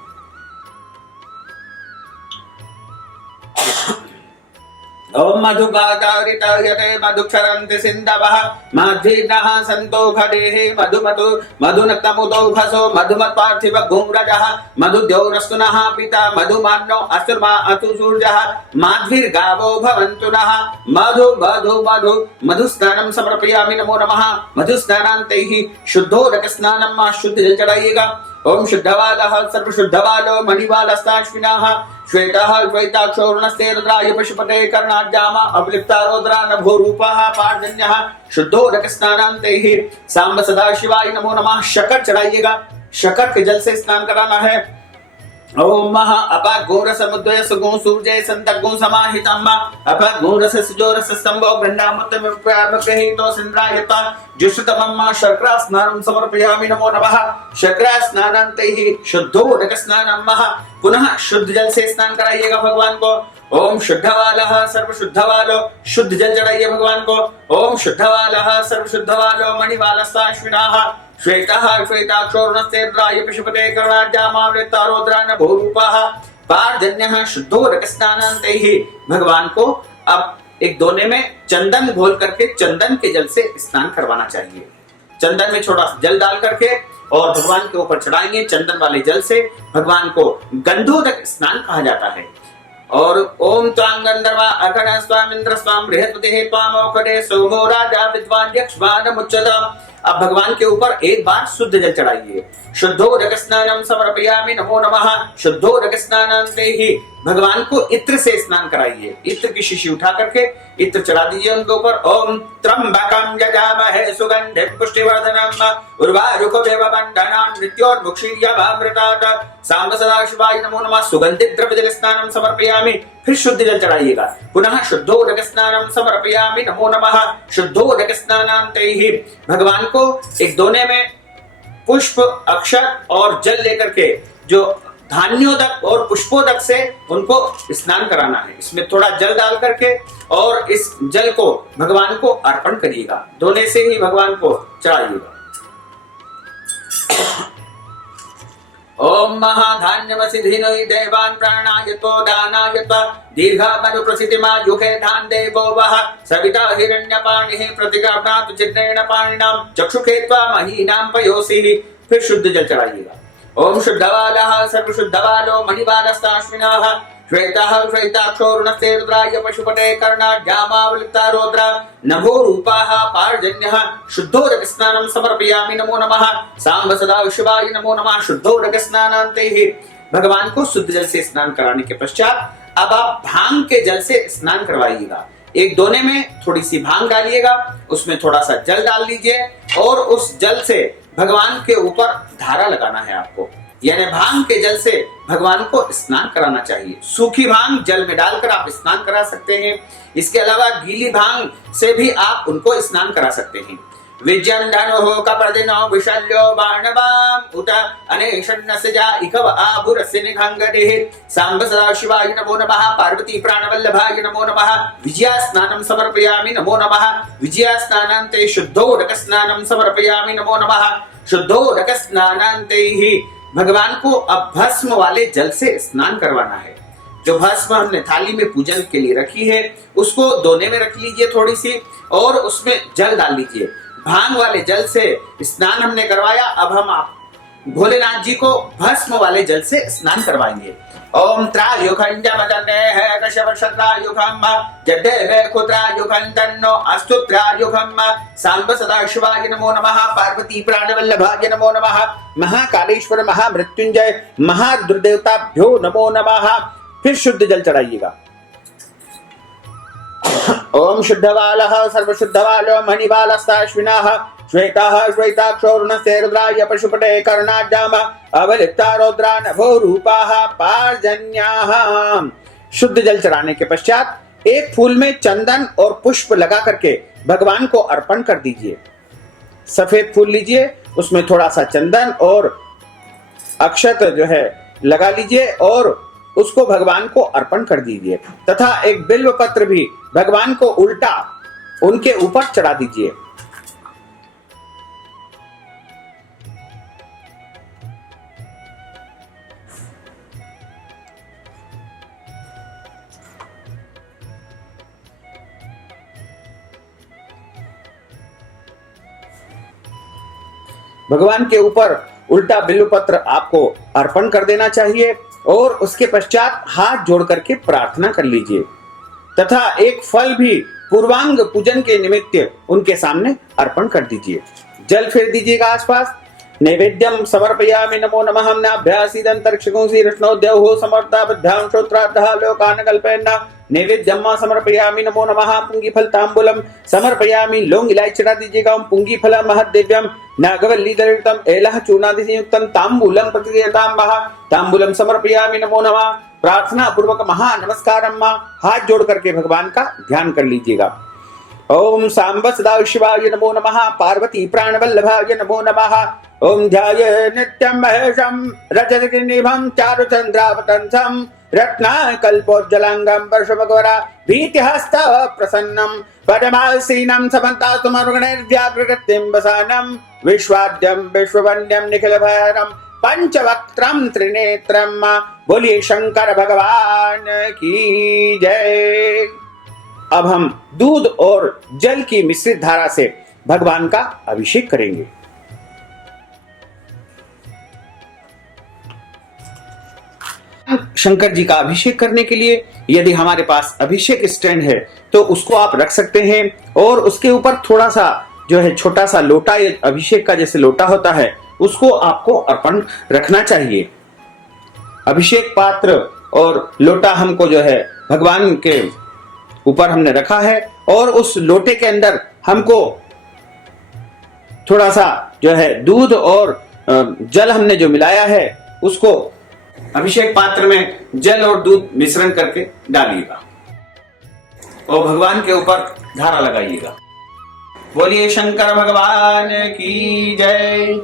ओम मधुगातारितयते मधुक्षरन्ति सिन्धवः माध्वीर्नः सन्तो घटेः मधुमतु मधुनक्तमुतो भसो मधुमत्पार्थिव घुंरजः मधुद्यौरस्तुनः पिता मधुमान्नो अस्तुर्मा अतुसूर्यः माध्वीर्गावो भवन्तु नः। मधु मधु मधु मधुस्नानं समर्पयामि नमो नमः। मधुस्नानान्तैः शुद्धोदक स्नानं मा शुद्ध जल चढ़ाइएगा। ओम शुद्धवालः सर्वशुद्धवालो मणिवालस्ताश्विनः श्वेतः श्वेताक्षोर्णस्ते रुद्राय पशुपते कर्णाढ्यामा अवलिप्ता रौद्रा नभोरूपः पार्जन्यः शुद्धोदक स्नानान्तैः सांब सदाशिवाय नमो नमः। शक्कर चढ़ाइएगा। शक्कर के जल से स्नान कराना है। ओम महा अपा गोरस मुद्वय सुगुं सूर्य संतगुं समाहितम्मा अपा गोरस सुजोरस स्तंभो गंडामतम प्रहितो सिंद्रायता जुष्टतमम्मा शर्करा स्नानं समर्पयामि नमो नमः। शर्करा स्नानान्तैः शुद्धोदक स्नानं महा। पुनः शुद्ध जल से स्नान कराइएगा भगवान को। ओम शुद्धवालः सर्वशुद्धवालो शुद्ध जल चढ़ाइए भगवान को। ओम शुद्धवालः सर्वशुद्धवालो मणिवालस्ताश्विनाः श्वेतः श्वेताक्षोर्णस्ते रुद्राय पशुपते कर्णाढ्यामावृता रौद्रा नभोरूपः पार्जन्यः शुद्धोदक स्नानान्तैः। भगवान को अब एक दोने में चंदन घोल करके चंदन के जल से स्नान करवाना चाहिए। चंदन में छोटा सा जल डाल करके और भगवान के ऊपर चढ़ाएंगे। चंदन वाले जल से भगवान को गंधोदक स्नान कहा जाता है। और ओम त्वां गंधर्वा अगण स्वामिंद्र स्वाम बृहस्पति त्वामोखदे सोमो राजा विद्वान यक्षवान मुच्यते। अब भगवान के ऊपर एक बार शुद्ध जल चढ़ाइए। शुद्धोदक स्नानं समर्पयामि नमो नमः। शुद्धोदक स्नानान्ते ही भगवान को इत्र से स्नान कराइए। इत्र की शीशी उठा करके इत्र चढ़ा दीजिए उनके ऊपर। ओम त्र्यंबकं यजामहे सुगंधिं पुष्टिवर्धनम् उर्वारुकमिव बन्धनान् मृत्योर्मुक्षीयमामृतात्। सांब सदाशिवाय नमो नमः। सुगंधित द्रव्य जल स्नानं समर्पयामि। फिर शुद्ध जल चढ़ाइएगा। पुनः शुद्धोदक स्नानं समर्पयामि नमो नमः। शुद्धोदक स्नानान्ते ही भगवान को एक दोने में पुष्प अक्षर और जल लेकर के जो धान्योदक और पुष्पोदक से उनको स्नान कराना है। इसमें थोड़ा जल डाल करके और इस जल को भगवान को अर्पण करिएगा। दोने से ही भगवान को चढ़ाइएगा। ओम महाधान्यमसिधिनो देवान् प्राणायतो दानायत्वा दीर्घामनु प्रसिद्धिमायुखे धान देवो वः सविता हिरण्यपाणिः प्रतिगृह्णातु चित्रेण पाणिनां चक्षुखे त्वा महीनां पयोसिः। फिर शुद्ध जल चढ़ाइएगा। ओम शुद्धवालः सर्वशुद्धवालो मणिवालस्ताश्विनाः श्वेतः श्वेताक्षोर्णस्ते रुद्राय पशुपते कर्णाढ्यामावलिप्ता रौद्रा नभोरूपाः पार्जन्यः शुद्धोदक स्नानं समर्पयामि नमो नमः। सांब सदाशिवाय नमो नमः। शुद्धोदक स्नानान्तैः भगवान को शुद्ध जल से स्नान कराने के पश्चात अब आप भांग के जल से स्नान करवाइएगा। एक दोने में थोड़ी सी भांग डालिएगा, उसमें थोड़ा सा जल डाल लीजिए और उस जल से भगवान के ऊपर धारा लगाना है आपको। यानी भांग के जल से भगवान को स्नान कराना चाहिए। सूखी भांग जल में डालकर आप स्नान करा सकते हैं। इसके अलावा गीली भांग से भी आप उनको स्नान करा सकते हैं। विजयंधनो कप्रदिनो विशल्यो बाणवाम उत अनेशन्नसजा इकव आभुरस्य निघंगदेः। सांब सदाशिवाय नमो नमः। पार्वती प्राणवल्लभाय नमो नमः। विजया स्नानं समर्पयामि नमो नमः। विजया स्नानान्ते शुद्धोदक स्नानं समर्पयामि नमो नमः। शुद्धोदक स्नानान्ते ही भगवान को अब भस्म वाले जल से स्नान करवाना है। जो भस्म हमने थाली में पूजन के लिए रखी है उसको दोने में रख लीजिए थोड़ी सी और उसमें जल डाल लीजिए। भांग वाले जल से स्नान हमने करवाया, अब हम आप भोलेनाथ जी को भस्म वाले जल से स्नान करवाएंगे। ओम त्रायुखंड मदने है कशवशत्रायुखम जड्डे खुत्रायुखं तन्नो अस्तु त्रायुखम। सांब सदाशिवाय नमो नमः। पार्वती प्राणवल्लभाय नमो नमः। महाकालेश्वर महामृत्युंजय महाद्रुदेवताभ्यो नमो नमः। फिर शुद्ध जल चढ़ाइएगा। ओम शुद्धवालः सर्वशुद्धवालो मणिवालस्ताश्विनाः श्वेतः श्वेताक्षोर्णस्ते रुद्राय पशुपते कर्णाढ्यामा अवलिप्ता रौद्रा नभोरूपाः पार्जन्याः। शुद्ध जल चढ़ाने के पश्चात एक फूल में चंदन और पुष्प लगा करके भगवान को अर्पण कर दीजिए। सफेद फूल लीजिए, उसमें थोड़ा सा चंदन और अक्षत जो है लगा लीजिए और उसको भगवान को अर्पण कर दीजिए तथा एक बिल्व पत्र भी भगवान को उल्टा उनके ऊपर चढ़ा दीजिए। भगवान के ऊपर उल्टा बिल्व पत्र आपको अर्पण कर देना चाहिए और उसके पश्चात हाथ जोड़ करके प्रार्थना कर लीजिए तथा एक फल भी पूर्वांग पूजन के निमित्त उनके सामने अर्पण कर दीजिए। जल फेर दीजिएगा आसपास। नैवेद्यम समर्पयामि नमो नमः नाभ्यासीदंतरिक्षगुंसी कृष्णोद्यौः समर्ताभ्यां श्रोत्रार्धः लोकान् कल्पयन्ना नैवेद्यम समर्पयामि नमो नमः पुंगीफल तांबूलम समर्पयामि। लौंग इलायची चढ़ा दीजिएगा। ओम पुंगीफल महद्देव्यम नागवल्ली दलितम एलह चूर्णादियुक्तम तांबूलम प्रतिगताम महा तांबूलम समर्पयामि नमो नमः। प्रार्थना पूर्वक महा नमस्कारम मां। हाथ जोड़ करके भगवान का ध्यान कर लीजिएगा। ओम सांब सदा शिवाय नमो नमः पार्वती प्राणवल्लभाय नमो नमः। ओम ध्याये नित्यं महेशं रजतनिभं चारुचन्द्रावतंसं रत्नाकल्पोज्ज्वलांगं वर्षभगवरा भीतिहस्तः प्रसन्नं पद्मासीनं समन्तास्तुमरुगणैर्व्याघ्रकृतिं वसानं विश्वाद्यं विश्ववन्द्यं निखिलभैरं पंचवक्त्रं त्रिनेत्रं। बोलिए शंकर भगवान की जय। अब हम दूध और जल की मिश्रित धारा से भगवान का अभिषेक करेंगे। शंकर जी का अभिषेक करने के लिए यदि हमारे पास अभिषेक स्टैंड है तो उसको आप रख सकते हैं और उसके ऊपर थोड़ा सा जो है छोटा सा लोटा, अभिषेक का जैसे लोटा होता है, उसको आपको अर्पण रखना चाहिए। अभिषेक पात्र और लोटा हमको जो है भगवान के ऊपर हमने रखा है और उस लोटे के अंदर हमको थोड़ा सा जो है दूध और जल हमने जो मिलाया है उसको अभिषेक पात्र में जल और दूध मिश्रण करके डालिएगा और भगवान के ऊपर धारा लगाइएगा। बोलिए शंकर भगवान की जय।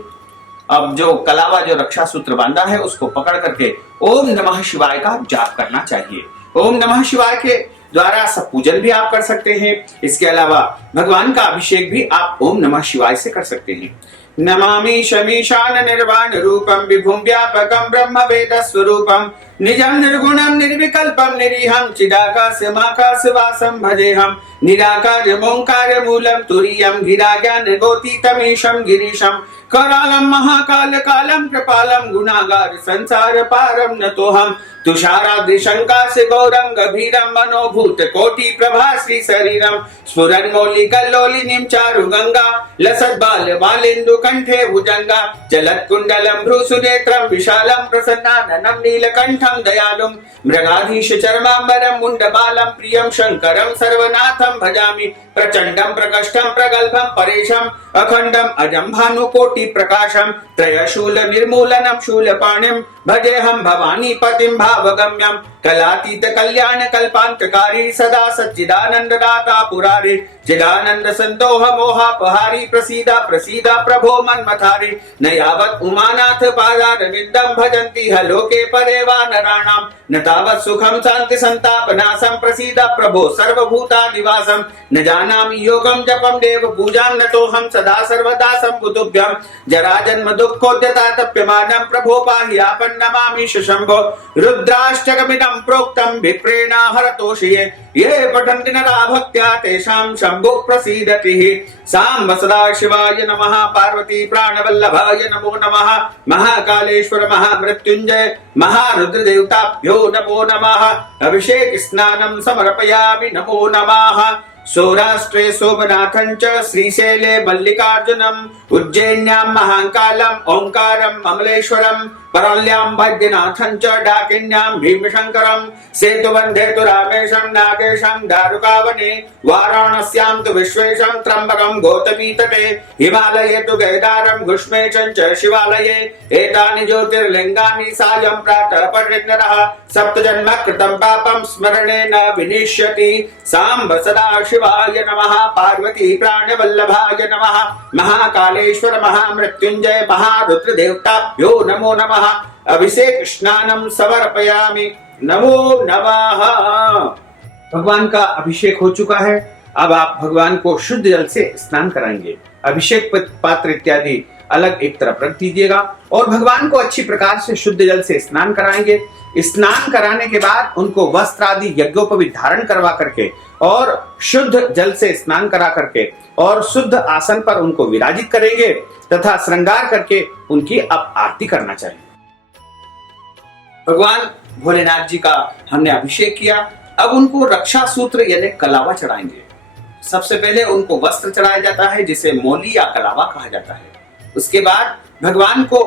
अब जो कलावा जो रक्षा सूत्र बांधा है उसको पकड़ करके ओम नमः शिवाय का जाप करना चाहिए। ओम नमः शिवाय के द्वारा सब पूजन भी आप कर सकते हैं। इसके अलावा भगवान का अभिषेक भी आप ओम नमः शिवाय से कर सकते हैं। नमामि शमीशान निर्वाण रूपम विभुम व्यापकम ब्रह्म वेद स्वरूपम निजं निर्गुणं निर्विकल्पं निरीहं चिदाकाशमाकाशवासं भजेहं निराकार मोंकार मूलं तुरीयं गिराज्ञान गोतीतमीशं गिरीशं करालं महाकाल कालं कृपालं गुणागार संसार पारं नतोहं तुषाराद्रिशंकाश गौरं गभीरं मनोभूत कोटि प्रभाश्री शरीरं स्फुरन् मौलिकल्लोलिनीं चारु गंगा लसत् बाल बालेन्दु कंठे भुजंगा जलत् कुंडलं भ्रूसुनेत्रं विशालं प्रसन्नाननं नीलकंठं दयालुं मृगाधीश चर्मांबरं मुंडबालं प्रियं शंकरं सर्वनाथं भजामि प्रचंडं प्रकष्टं प्रगल्भं परेशं अखंडं अजं भानुकोटि प्रकाशं त्रयशूल निर्मूलनं शूलपाणिं भजेहं भवानी पतिं भावगम्यं कलातीत कल्याण कल्पांतकारी सदा सच्चिदानंद दाता पुरारे चिदानंद संतोह मोहापहारी प्रसीदा प्रसीदा प्रभो मन्मथारे न यावत् उमानाथ पादारविन्दं भजन्ति ह लोके परे वानराणां न तावत् सुखं शान्ति संतापनाशं प्रसीदा प्रभो सर्वभूतादिवासं न जानामि योगं जपं देव पूजां नतोऽहं सदा सर्वदा संबुद्धुभ्यं जरा जन्म दुःखोद्यता तप्यमानं प्रभो पाहि आपन्नमामि शम्भो रुद्राष्टकमिदं प्रोक्तं विप्रेण हरतोषये ये पठन्ति नरा भक्त्या तेषां शम्भो प्रसीदति। साम्ब सदा शिवाय नमः पार्वती प्राणवल्लभाय नमो नमः महाकालेश्वर महामृत्युंजय महारुद्र देवताभ्यो नमो नमः अभिषेक स्नानं समर्पयामि नमो नमः। सौराष्ट्रे सोमनाथं च श्रीशैले मल्लिकार्जुनम् उज्जैन्यां महाकालम् ओंकारम् अमलेश्वरम् परल्यां वैद्यनाथं च डाकिन्यां भीमशङ्करं सेतुबन्धे तु रामेशं नागेशं दारुकावने वाराणस्यां तु विश्वेशं त्र्यम्बकं गौतमी तटे हिमालये तु केदारं घुष्मेशं च शिवालये एतानि ज्योतिर्लिङ्गानि सायं प्रातः पठेन्नरः सप्तजन्म कृतं पापं स्मरणेन विनिश्यति साम्ब सदाशिवाय नमः पार्वती प्राणवल्लभाय नमः महाकालेश्वर महामृत्युंजय महारुद्र देवताभ्यो नमो नमः अभिषेक स्नानम समर्पयामि नमो नमः। भगवान का अभिषेक हो चुका है। अब आप भगवान को शुद्ध जल से स्नान कराएंगे। अभिषेक पात्र इत्यादि अलग एक तरफ रख दीजिएगा और भगवान को अच्छी प्रकार से शुद्ध जल से स्नान कराएंगे। स्नान कराने के बाद उनको वस्त्र आदि यज्ञोपवीत धारण करवा करके और शुद्ध जल से स्नान करा करके और शुद्ध आसन पर उनको विराजित करेंगे तथा श्रृंगार करके उनकी अब आरती करना चाहिए। भगवान भोलेनाथ जी का हमने अभिषेक किया। अब उनको रक्षा सूत्र यानी कलावा चढ़ाएंगे। सबसे पहले उनको वस्त्र चढ़ाया जाता है जिसे मौली या कलावा कहा जाता है। उसके बाद भगवान को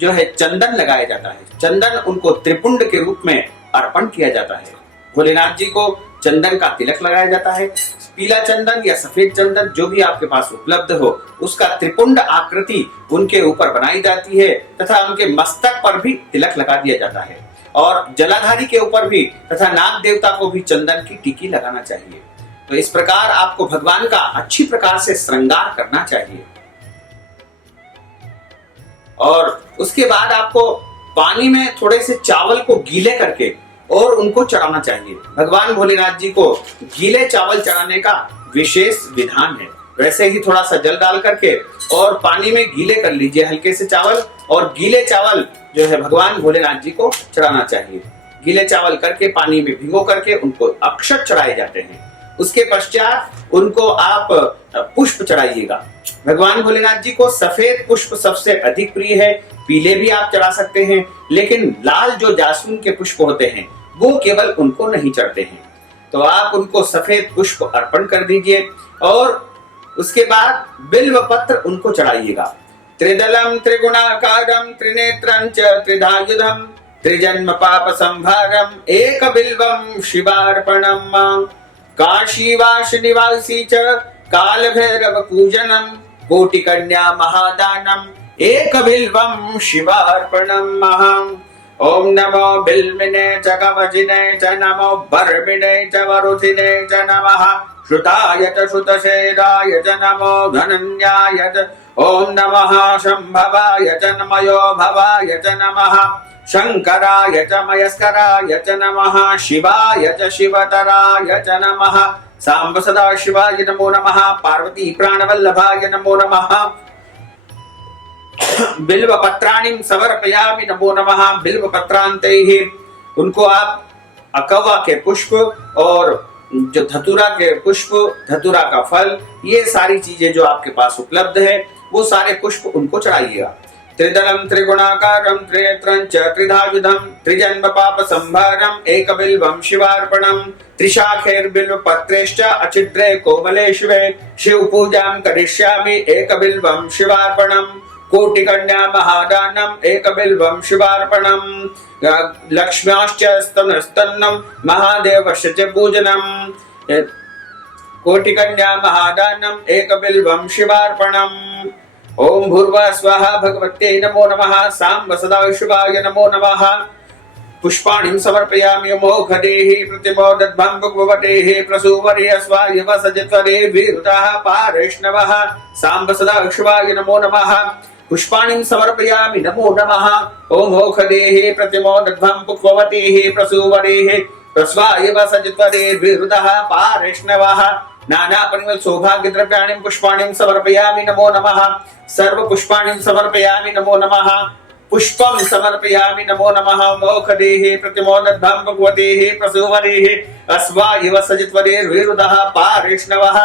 जो है चंदन लगाया जाता है। चंदन उनको त्रिपुंड के रूप में अर्पण किया जाता है। भोलेनाथ जी को चंदन का तिलक लगाया जाता है। पीला चंदन या सफेद चंदन जो भी आपके पास उपलब्ध हो उसका त्रिपुंड आकृति उनके ऊपर बनाई जाती है तथा उनके मस्तक पर भी तिलक लगा दिया जाता है और जलाधारी के ऊपर भी तथा नाग देवता को भी चंदन की टिकी लगाना चाहिए। तो इस प्रकार आपको भगवान का अच्छी प्रकार से श्रृंगार करना चाहिए और उसके बाद आपको पानी में थोड़े से चावल को गीले करके और उनको चढ़ाना चाहिए। भगवान भोलेनाथ जी को गीले चावल चढ़ाने का विशेष विधान है। वैसे ही थोड़ा सा जल डाल करके और पानी में गीले कर लीजिए हल्के से चावल और गीले चावल जो है भगवान भोलेनाथ जी को चढ़ाना चाहिए। गीले चावल करके पानी में भिगो करके उनको अक्षत चढ़ाए जाते हैं। उसके पश्चात उनको आप पुष्प चढ़ाइएगा। भगवान भोलेनाथ जी को सफेद पुष्प सबसे अधिक प्रिय है। पीले भी आप चढ़ा सकते हैं लेकिन लाल जो जासमीन के पुष्प होते हैं वो केवल उनको नहीं चढ़ते हैं। तो आप उनको सफेद पुष्प अर्पण कर दीजिए और उसके बाद बिल्व पत्र उनको चढ़ाइएगा। त्रिदलम त्रिगुणाकारम त्रिनेत्रं च त्रिधायुधम त्रिजन्म पाप संभारम एक बिल्वम शिवार्पणम काशीवास निवासी च काल भैरव पूजनम कोटि कन्या महादानम एक बिल्वम शिवार्पणम ओम नमो बिल्विने च कवचिने च नमो बर्मिणे च वरुधिने च नमः श्रुताय च श्रुतशेराय च नमो धनन्याय च ओम नमः शंभवाय च नमयो भवाय च नमः शंकराय च मयस्कराय च नमः शिवाय च शिवतराय च नमः सांब सदा शिवाय नमो नमः पार्वती प्राणवल्लभाय नमो नमः बिल्व पत्राणिं समर्पयामि नमो नमः बिल्व पत्रांतैहि उनको आप अकवा के पुष्प और जो धतूरा के पुष्प धतूरा का फल ये सारी चीजें जो आपके पास उपलब्ध है वो सारे पुष्प उनको चढ़ाइएगा। त्रिदलम त्रिगुणाकारम त्रिनेत्रं च त्रिधायुधम त्रिजन्म पाप संभारम एक बिल्वम शिवार्पणम त्रिशाखैर्बिल्व पत्रेश्च अचिद्रे कोमले शिवे शिव पूजां करिष्यामि एक बिल्वम शिवार्पणम कोटि कन्या महादानम एक बिल्वम शिवार्पणम लक्ष्म्याश्च स्तनस्तन्नम महादेवस्य च पूजनम कोटि कन्या महादानम एक बिल्वम शिवार्पणम ओम भूर्वा स्वाहा भगवते नमो नमः सांब सदाशिवाय नमो नमः पुष्पाणिं समर्पयामि मोक्षदेहि प्रतिमोदध्वं भगवतेः प्रसूवरे अस्वाय वसजत्वरे विरुतः पारेष्णवः सांब सदाशिवाय नमो नमः पुष्पाणिं समर्पयामि नमो नमः ओम मोक्षदेहि प्रतिमोदध्वं भगवतेः प्रसूवरे अस्वाय वसजत्वरे विरुतः पारेष्णवः नाना परिमल सौभाग्य द्रव्याणि पुष्पाणि समर्पयामि नमो नमः सर्व पुष्पाणि समर्पयामि नमो नमः पुष्पं समर्पयामि नमो नमः मोक्षदेहि प्रतिमोदध्वं भगवतेः प्रसूवरेः अस्वाय वसजित्वरे विरुदः पारेष्णवः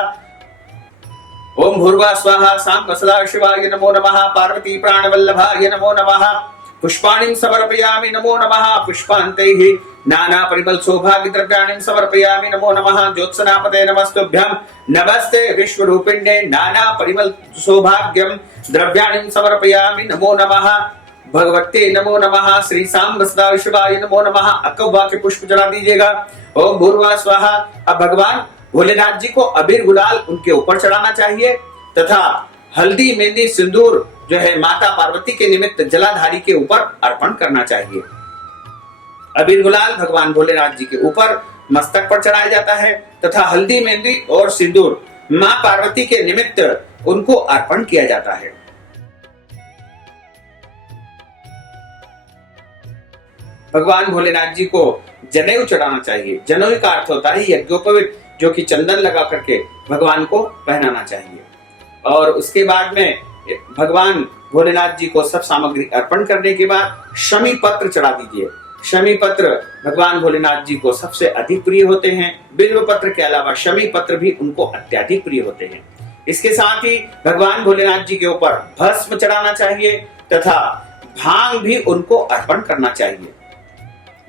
ओम भूर्वा स्वाहा सांब सदाशिवाय नमो नमः पार्वती प्राणवल्लभाय नमो नमः पुष्पाणिं समर्पयामि नमो नमः पुष्पान्तैः नाना परिमल सौभाग्य द्रव्याणि समर्पयामि नमो नमः ज्योत्सनापते नमस्तुभ्यं नमस्ते विश्वरूपिण्ये नाना परिमल सौभाग्यं द्रव्याणि समर्पयामि नमो नमः भगवते नमो नमः, श्री सांब सदा शिवाय नमो नमः। अकवा के पुष्प चढ़ा दीजिएगा। ओम भूर्वा स्वाहा। अब भगवान भोलेनाथ जी को अबीर गुलाल उनके ऊपर चढ़ाना चाहिए तथा हल्दी मेहंदी सिंदूर जो है माता पार्वती के निमित्त जलाधारी के ऊपर अर्पण करना चाहिए। अबीर गुलाल भगवान भोलेनाथ जी के ऊपर मस्तक पर चढ़ाया जाता है तथा हल्दी मेहंदी और सिंदूर मां पार्वती के निमित्त उनको अर्पण किया जाता है। भगवान भोलेनाथ जी को जनेऊ चढ़ाना चाहिए। जनेऊ का अर्थ होता है यज्ञोपवीत, जो कि चंदन लगा करके भगवान को पहनाना चाहिए। और उसके बाद में भगवान भोलेनाथ जी को सब सामग्री अर्पण करने के बाद शमी पत्र चढ़ा दीजिए। शमी पत्र भगवान भोलेनाथ जी को सबसे अधिक प्रिय होते हैं। बिल्व पत्र के अलावा शमी पत्र भी उनको अत्यधिक प्रिय होते हैं। इसके साथ ही भगवान भोलेनाथ जी के ऊपर भस्म चढ़ाना चाहिए तथा भांग भी उनको अर्पण करना चाहिए।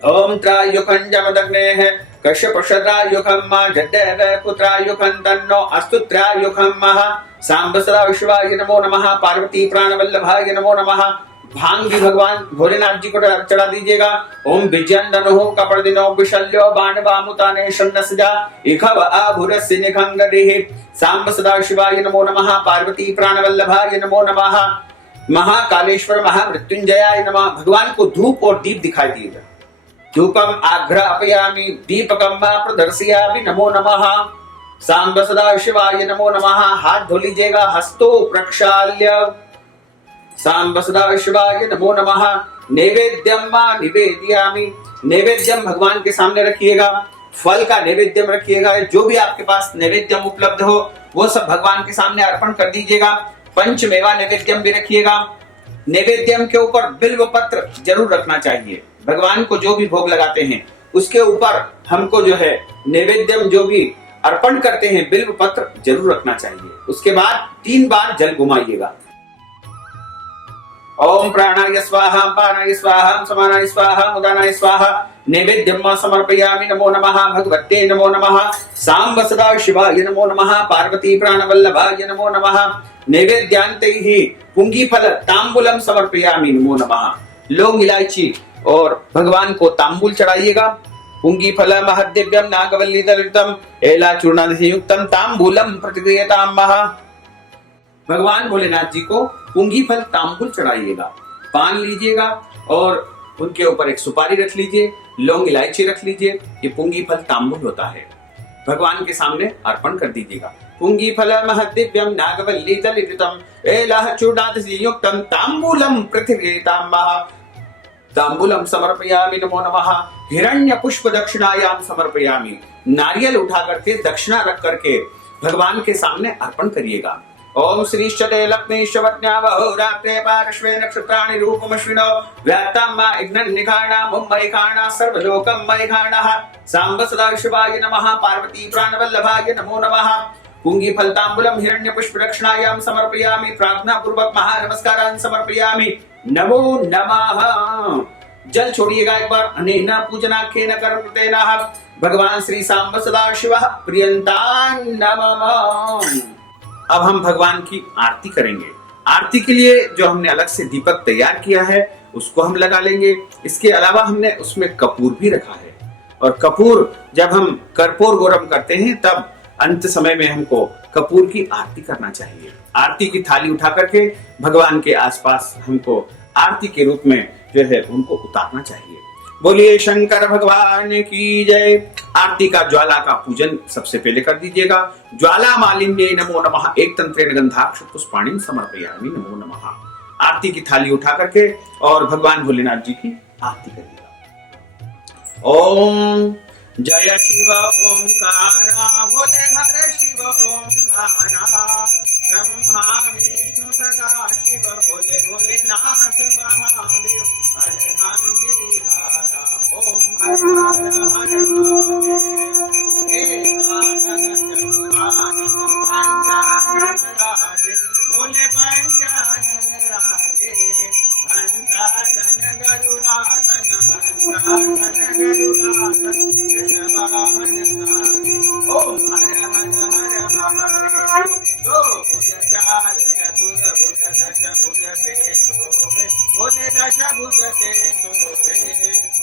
ओम त्रायुकं जमदग्नेः कश्यपशद्रायुकं मा जड्डेव कुत्रायुकं तन्नो अस्तु त्रायुकं महा। सांब सदा शिवाय नमो नमः, पार्वती प्राणवल्लभाय नमो नमः। भांग भी भगवान भोलेनाथ जी को चढ़ा दीजिएगा। ओम विजयंदनो कपर्दिनो विशल्यो बाणवामुताने शन्नसजा इखव आभुरस्य निखंगदेहि। सांब सदा शिवाय नमो नमः, पार्वती प्राणवल्लभाय नमो नमः। महाकालेश्वर महामृत्युंजयाय नमः। भगवान को धूप और दीप दिखाई दिएगा। धूपम आघ्रापयामि दीपकम प्रदर्शयामि नमो नमः। सांब सदा शिवाय नमो नमः। हाथ धो लीजिएगा। हस्तो प्रक्षाल्य सांब सदा शिवाय नमो नमः। नैवेद्यम निवेदयामि। नैवेद्यम भगवान के सामने रखिएगा। फल का नैवेद्यम रखिएगा। जो भी आपके पास नैवेद्यम उपलब्ध हो वो सब भगवान के सामने अर्पण कर दीजिएगा। पंचमेवा नैवेद्यम भी रखिएगा। नैवेद्यम के ऊपर बिल्व पत्र जरूर रखना चाहिए। भगवान को जो भी भोग लगाते हैं उसके ऊपर हमको जो है नैवेद्यम जो भी अर्पण करते हैं बिल्व पत्र जरूर रखना चाहिए। उसके बाद 3 बार जल घुमाइएगा। ओम प्राणाय स्वाहा, पानाय स्वाहा, समानाय स्वाहा, उदानाय स्वाहा। नैवेद्यम समर्पयामि नमो नमः। भगवते नमो नमः। सांब सदा शिवाय नमो नमः, पार्वती प्राणवल्लभाय नमो नमः। नैवेद्यांतैः पुंगीफल तांबूलम समर्पयामि नमो नमः। लौंग इलायची और भगवान को तांबूल चढ़ाइएगा। पुंगीफल महद्दिव्यम नागवल्ली दलितम एला चूर्णाधियुक्तम तांबूलम प्रतिक्रियताम महा। भगवान भोलेनाथ जी को पुंगीफल तांबूल चढ़ाइएगा। पान लीजिएगा और उनके ऊपर एक सुपारी रख लीजिए, लौंग इलायची रख लीजिए। ये पुंगीफल तांबूल होता है। भगवान के सामने अर्पण कर दीजिएगा। पुंगीफल महद्दिव्यम नागवल्ली दलितम एला चूर्णाधियुक्तम तांबूलम प्रतिक्रियताम महा। तांबूलम समर्पयामि नमो नमः। हिरण्य पुष्प दक्षिणायाम समर्पयामि। नारियल उठा करके दक्षिणा रख करके भगवान के सामने अर्पण करिएगा। ओम श्रीश्चते लक्ष्मीश्वरज्ञावहो रात्रे पार्श्वे नक्षत्राणि रूपमश्विनो व्यात्ताम्मा इग्नन्निघाणा मुम्मैघाणा सर्वलोकं मैघाणः। सांब सदा शिवाय नमः, पार्वती प्राणवल्लभाय नमो नमः। पुंगीफल तांबूलम हिरण्य पुष्प दक्षिणायाम समर्पयामि। प्रार्थना पूर्वक महानमस्कारान् समर्पयामि। नमो नमः। जल छोड़िएगा एक बार। अनेन पूजनाख्येन कर्मकृतेनः भगवान श्री सांब सदा शिवः प्रियंतां नमः। अब हम भगवान की आरती करेंगे। आरती के लिए जो हमने अलग से दीपक तैयार किया है उसको हम लगा लेंगे। इसके अलावा हमने उसमें कपूर भी रखा है और कपूर जब हम कर्पूर गौरम करते हैं तब अंत समय में हमको कपूर की आरती करना चाहिए। आरती की थाली उठा करके भगवान के आसपास हमको आरती के रूप में जो है उनको उतारना चाहिए। बोलिए शंकर भगवान की जय। आरती का ज्वाला का पूजन सबसे पहले कर दीजिएगा। ज्वाला मालिन्ये नमो नमः। एक तंत्रेण गंधाक्ष पुष्पाणि समर्पयामि नमो नमः। आरती की थाली उठा करके और भगवान भोलेनाथ जी की आरती करिएगा। ओम जय शिव ओंकारा बोले हर शिव ओंकारा। ब्रह्मा विष्णु सदा शिव बोले भोलेनाथ महादेव। हर हर गिरिधारा ओम हर हर हर महादेव। बोले पंचानन राजे हंसासन गरुड़ासन हंसासन गरुड़ासन कृष्णवाहन सागे। ओम हर हर हर महादेव। दो भुज चार चतुर भुज दश भुज से शोभे। बोले दशभुज के सोहे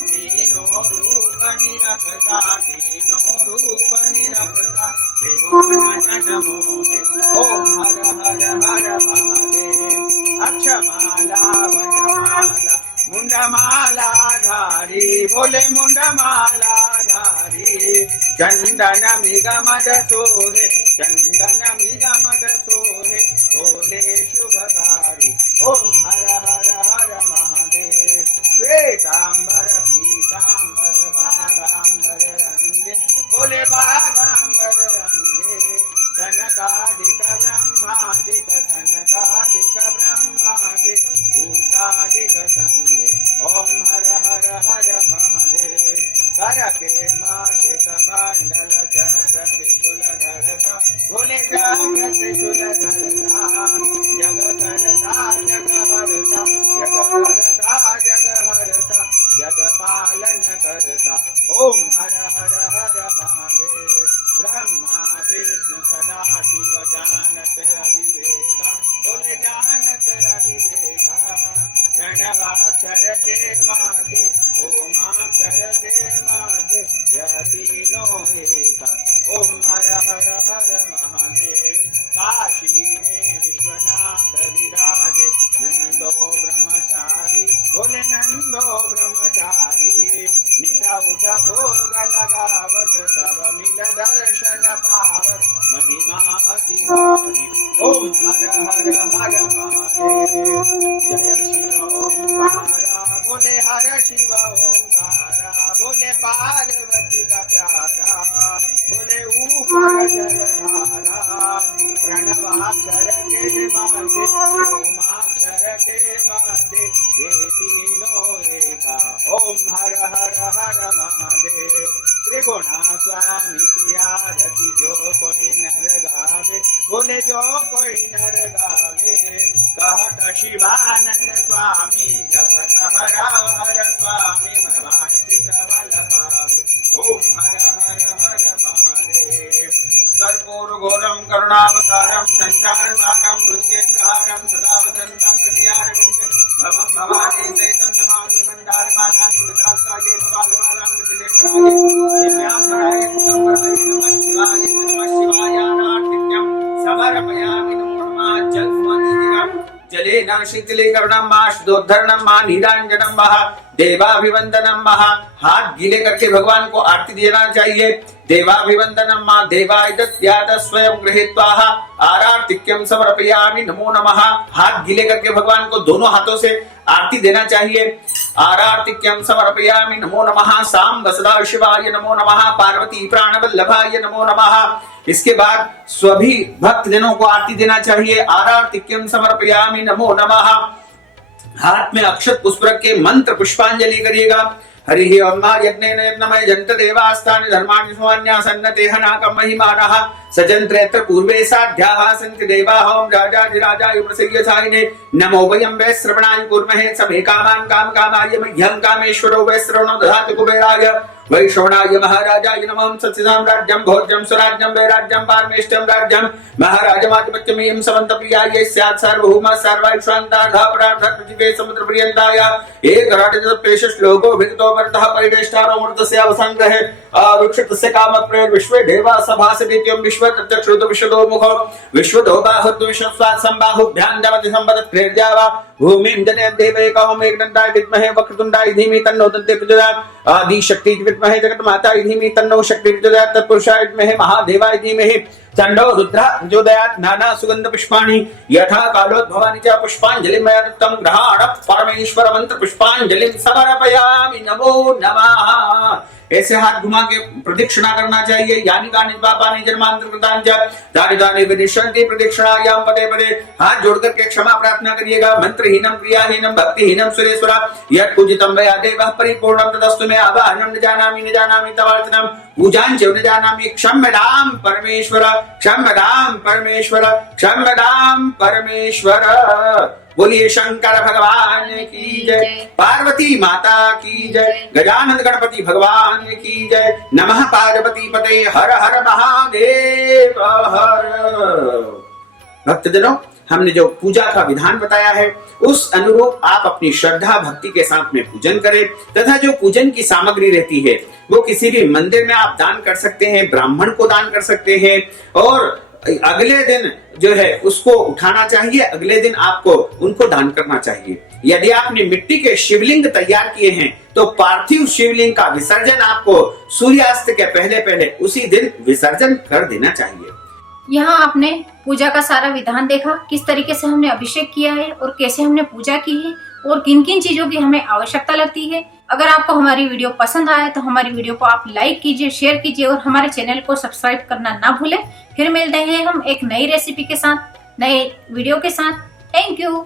तीनों रूप निरखता तीनों रूप निरखता त्रिभुवन जन मोहे ओम हर हर हर महादेव अक्षमाला वनमाला मुंडमाला धारी बोले मुंडमाला धारी चंदन मिगमद सोहे चंदन मिगमद सोहे बोले शुभकारी ओम हर हर हर महादेव श्वेतांबर पीतांबर बागांबर रंगे बोले बागांबर रंगे कनकादिक ब्रह्मादिक कनकादिक ब्रह्मादिक भूतादिक संगे ओम हर हर हर महादेव कर के माथे कमंडल चक्र त्रिशूल धरता बोले चक्र त्रिशूल धरता जग करता जग हरता जग करता जग हरता जग पालन करता ओम हर हर हर महादेव ब्रह्मा विष्णु सदा शिव जानत अविवेका बोले जानत अविवेका प्रणवाक्षर के माथे ओमाक्षर के माथे तीनों एका ओम हर हर हर महादेव काशी में विश्वनाथ विराजे नंदो ब्रह्मचारी बोले नंदो ब्रह्मचारी निता उठा भोग लगावत सब मिल दर्शन पावत महिमा अति भारी ओम हर हर हर महादेव जय शिव ओंकारा बोले हर शिव ओंकारा बोले पार्वती का प्यारा बोले ऊपर जलधारा प्रणवाक्षर के माथे ओमाक्षर के माथे ये तीनों एका ओम हर हर हर महादेव त्रिगुणा स्वामी की आरती जो कोई नर गावे बोले जो कोई नर गावे कहत शिवानंद स्वामी जपत हर हर स्वामी मनवांछित बल पावे ओम हर हर हर महादेव कर्पूर घोरम करुणावतारम संसारसागरम मृत्युंजयं सदा वसंतं हृदयारविंदं भवं भवानी सहितं नमामि मंदारमालां तुलसीकाये कपालमालां कृतिलेखनाये दिव्यांबराय दिगंबराय नमः शिवाय नाट्यं समर्पयामि नमो नमः जलस्वनिधिरं जलेन शीतले करुणं मा शुद्धोद्धरणं मा नीरांजनं मा देवाभिवंदनम महा हाथ गीले करके भगवान को आरती देना चाहिए देवाभिवंदनम मा देवाय दत्यात स्वयं गृहीत्वा आरार्तिक्यम समर्पयामि नमो नमः हाथ गीले करके भगवान को दोनों हाथों से आरती देना चाहिए आरार्तिक्यम समर्पयामि नमो नमः सांब सदा शिवाय नमो नमः पार्वती प्राणवल्लभाय नमो नमः इसके बाद सभी भक्त जनों को आरती देना चाहिए आरार्तिक्यम समर्पयामि नमो नमः हाथ में अक्षत पुष्प रख के मंत्र पुष्पांजलि करिएगा हरि ओम यज्ञेन यज्ञमय जंत देवास्तानि धर्माणि स्वान्यासन्नते हनाकं महिमानः सजन्त्रेऽत्र पूर्वे साध्याः सन्ति देवाः ओम राजाधिराजाय प्रसय्यसायिने नमो वयं वै श्रवणाय कुर्महे समे कामान् कामकामाय मह्यं कामेश्वरो वै श्रवणो दधातु कुबेराय वैश्रवणाय महाराजाय नमः सत्यसाम्राज्यं भोज्यं स्वराज्यं वैराज्यं पारमेष्टं राज्यं महाराजमाधिपत्यमेयं समन्तप्रियाय स्यात् सार्वभौमः सर्वैश्वरन्ताघापरार्थः पृथिवे समुद्रपर्यन्ताय एकराटजपेश श्लोको भिन्तो वरदः परिवेष्टारो मूर्तस्य अवसंग्रहे वृक्षतस्य कामप्रेर विश्वे देवा सभासदित्यं विश्वतत्यक्षुतो विश्वतो मुखो विश्वतो बाहुर्दु विश्वस्वात् संबाहुभ्यां जमति संवदत् प्रेर्यावा भूमिं जने देवैकहं एकदन्ताय विद्महे वक्रतुण्डाय धीमहि तन्नो दन्ते प्रचोदयात् आदि शक्ति विद्महे जगन्माताय धीमहि तन्नो शक्ति प्रचोदयात् तत्पुरुषाय विद्महे महादेवाय धीमहि तन्नो रुद्रः प्रचोदयात् नाना सुगंध पुष्पाणि यथा कालोद्भवानि च पुष्पाञ्जलिं मया दत्तं ग्रहाण परमेश्वर मंत्र पुष्पाञ्जलिं समर्पयामि नमो नमः ऐसे हाथ घुमा के प्रदक्षिणा करना चाहिए यानी कानि पापानि जन्मांतर कृतानि च तानि तानि विनिश्यन्ति प्रदक्षिणायां पदे पदे हाथ जोड़ करके क्षमा प्रार्थना करिएगा मंत्रहीनं क्रियाहीनं भक्तिहीनं सुरेश्वर यत् पूजितं मया देवः परिपूर्णं तदस्तु मे आवाहनं न जानामि तवार्चनं पूजां च न जानामि क्षम्यतां परमेश्वर क्षम्यतां परमेश्वर क्षम्यतां परमेश्वर बोलिए शंकर भगवान की जय पार्वती माता की जय गजानन गणपति भगवान की जय नमः पार्वती पते हर हर महादेव हर भक्तजनों हमने जो पूजा का विधान बताया है उस अनुरूप आप अपनी श्रद्धा भक्ति के साथ में पूजन करें तथा जो पूजन की सामग्री रहती है वो किसी भी मंदिर में आप दान कर सकते हैं, ब्राह्मण को दान कर सकते हैं और अगले दिन जो है उसको उठाना चाहिए, अगले दिन आपको उनको दान करना चाहिए। यदि आपने मिट्टी के शिवलिंग तैयार किए हैं तो पार्थिव शिवलिंग का विसर्जन आपको सूर्यास्त के पहले पहले उसी दिन विसर्जन कर देना चाहिए। यहाँ आपने पूजा का सारा विधान देखा, किस तरीके से हमने अभिषेक किया है और कैसे हमने पूजा की है और किन किन चीजों की हमें आवश्यकता लगती है। अगर आपको हमारी वीडियो पसंद आए तो हमारी वीडियो को आप लाइक कीजिए, शेयर कीजिए और हमारे चैनल को सब्सक्राइब करना ना भूलें। फिर मिलते हैं हम एक नई रेसिपी के साथ, नए वीडियो के साथ। Thank you.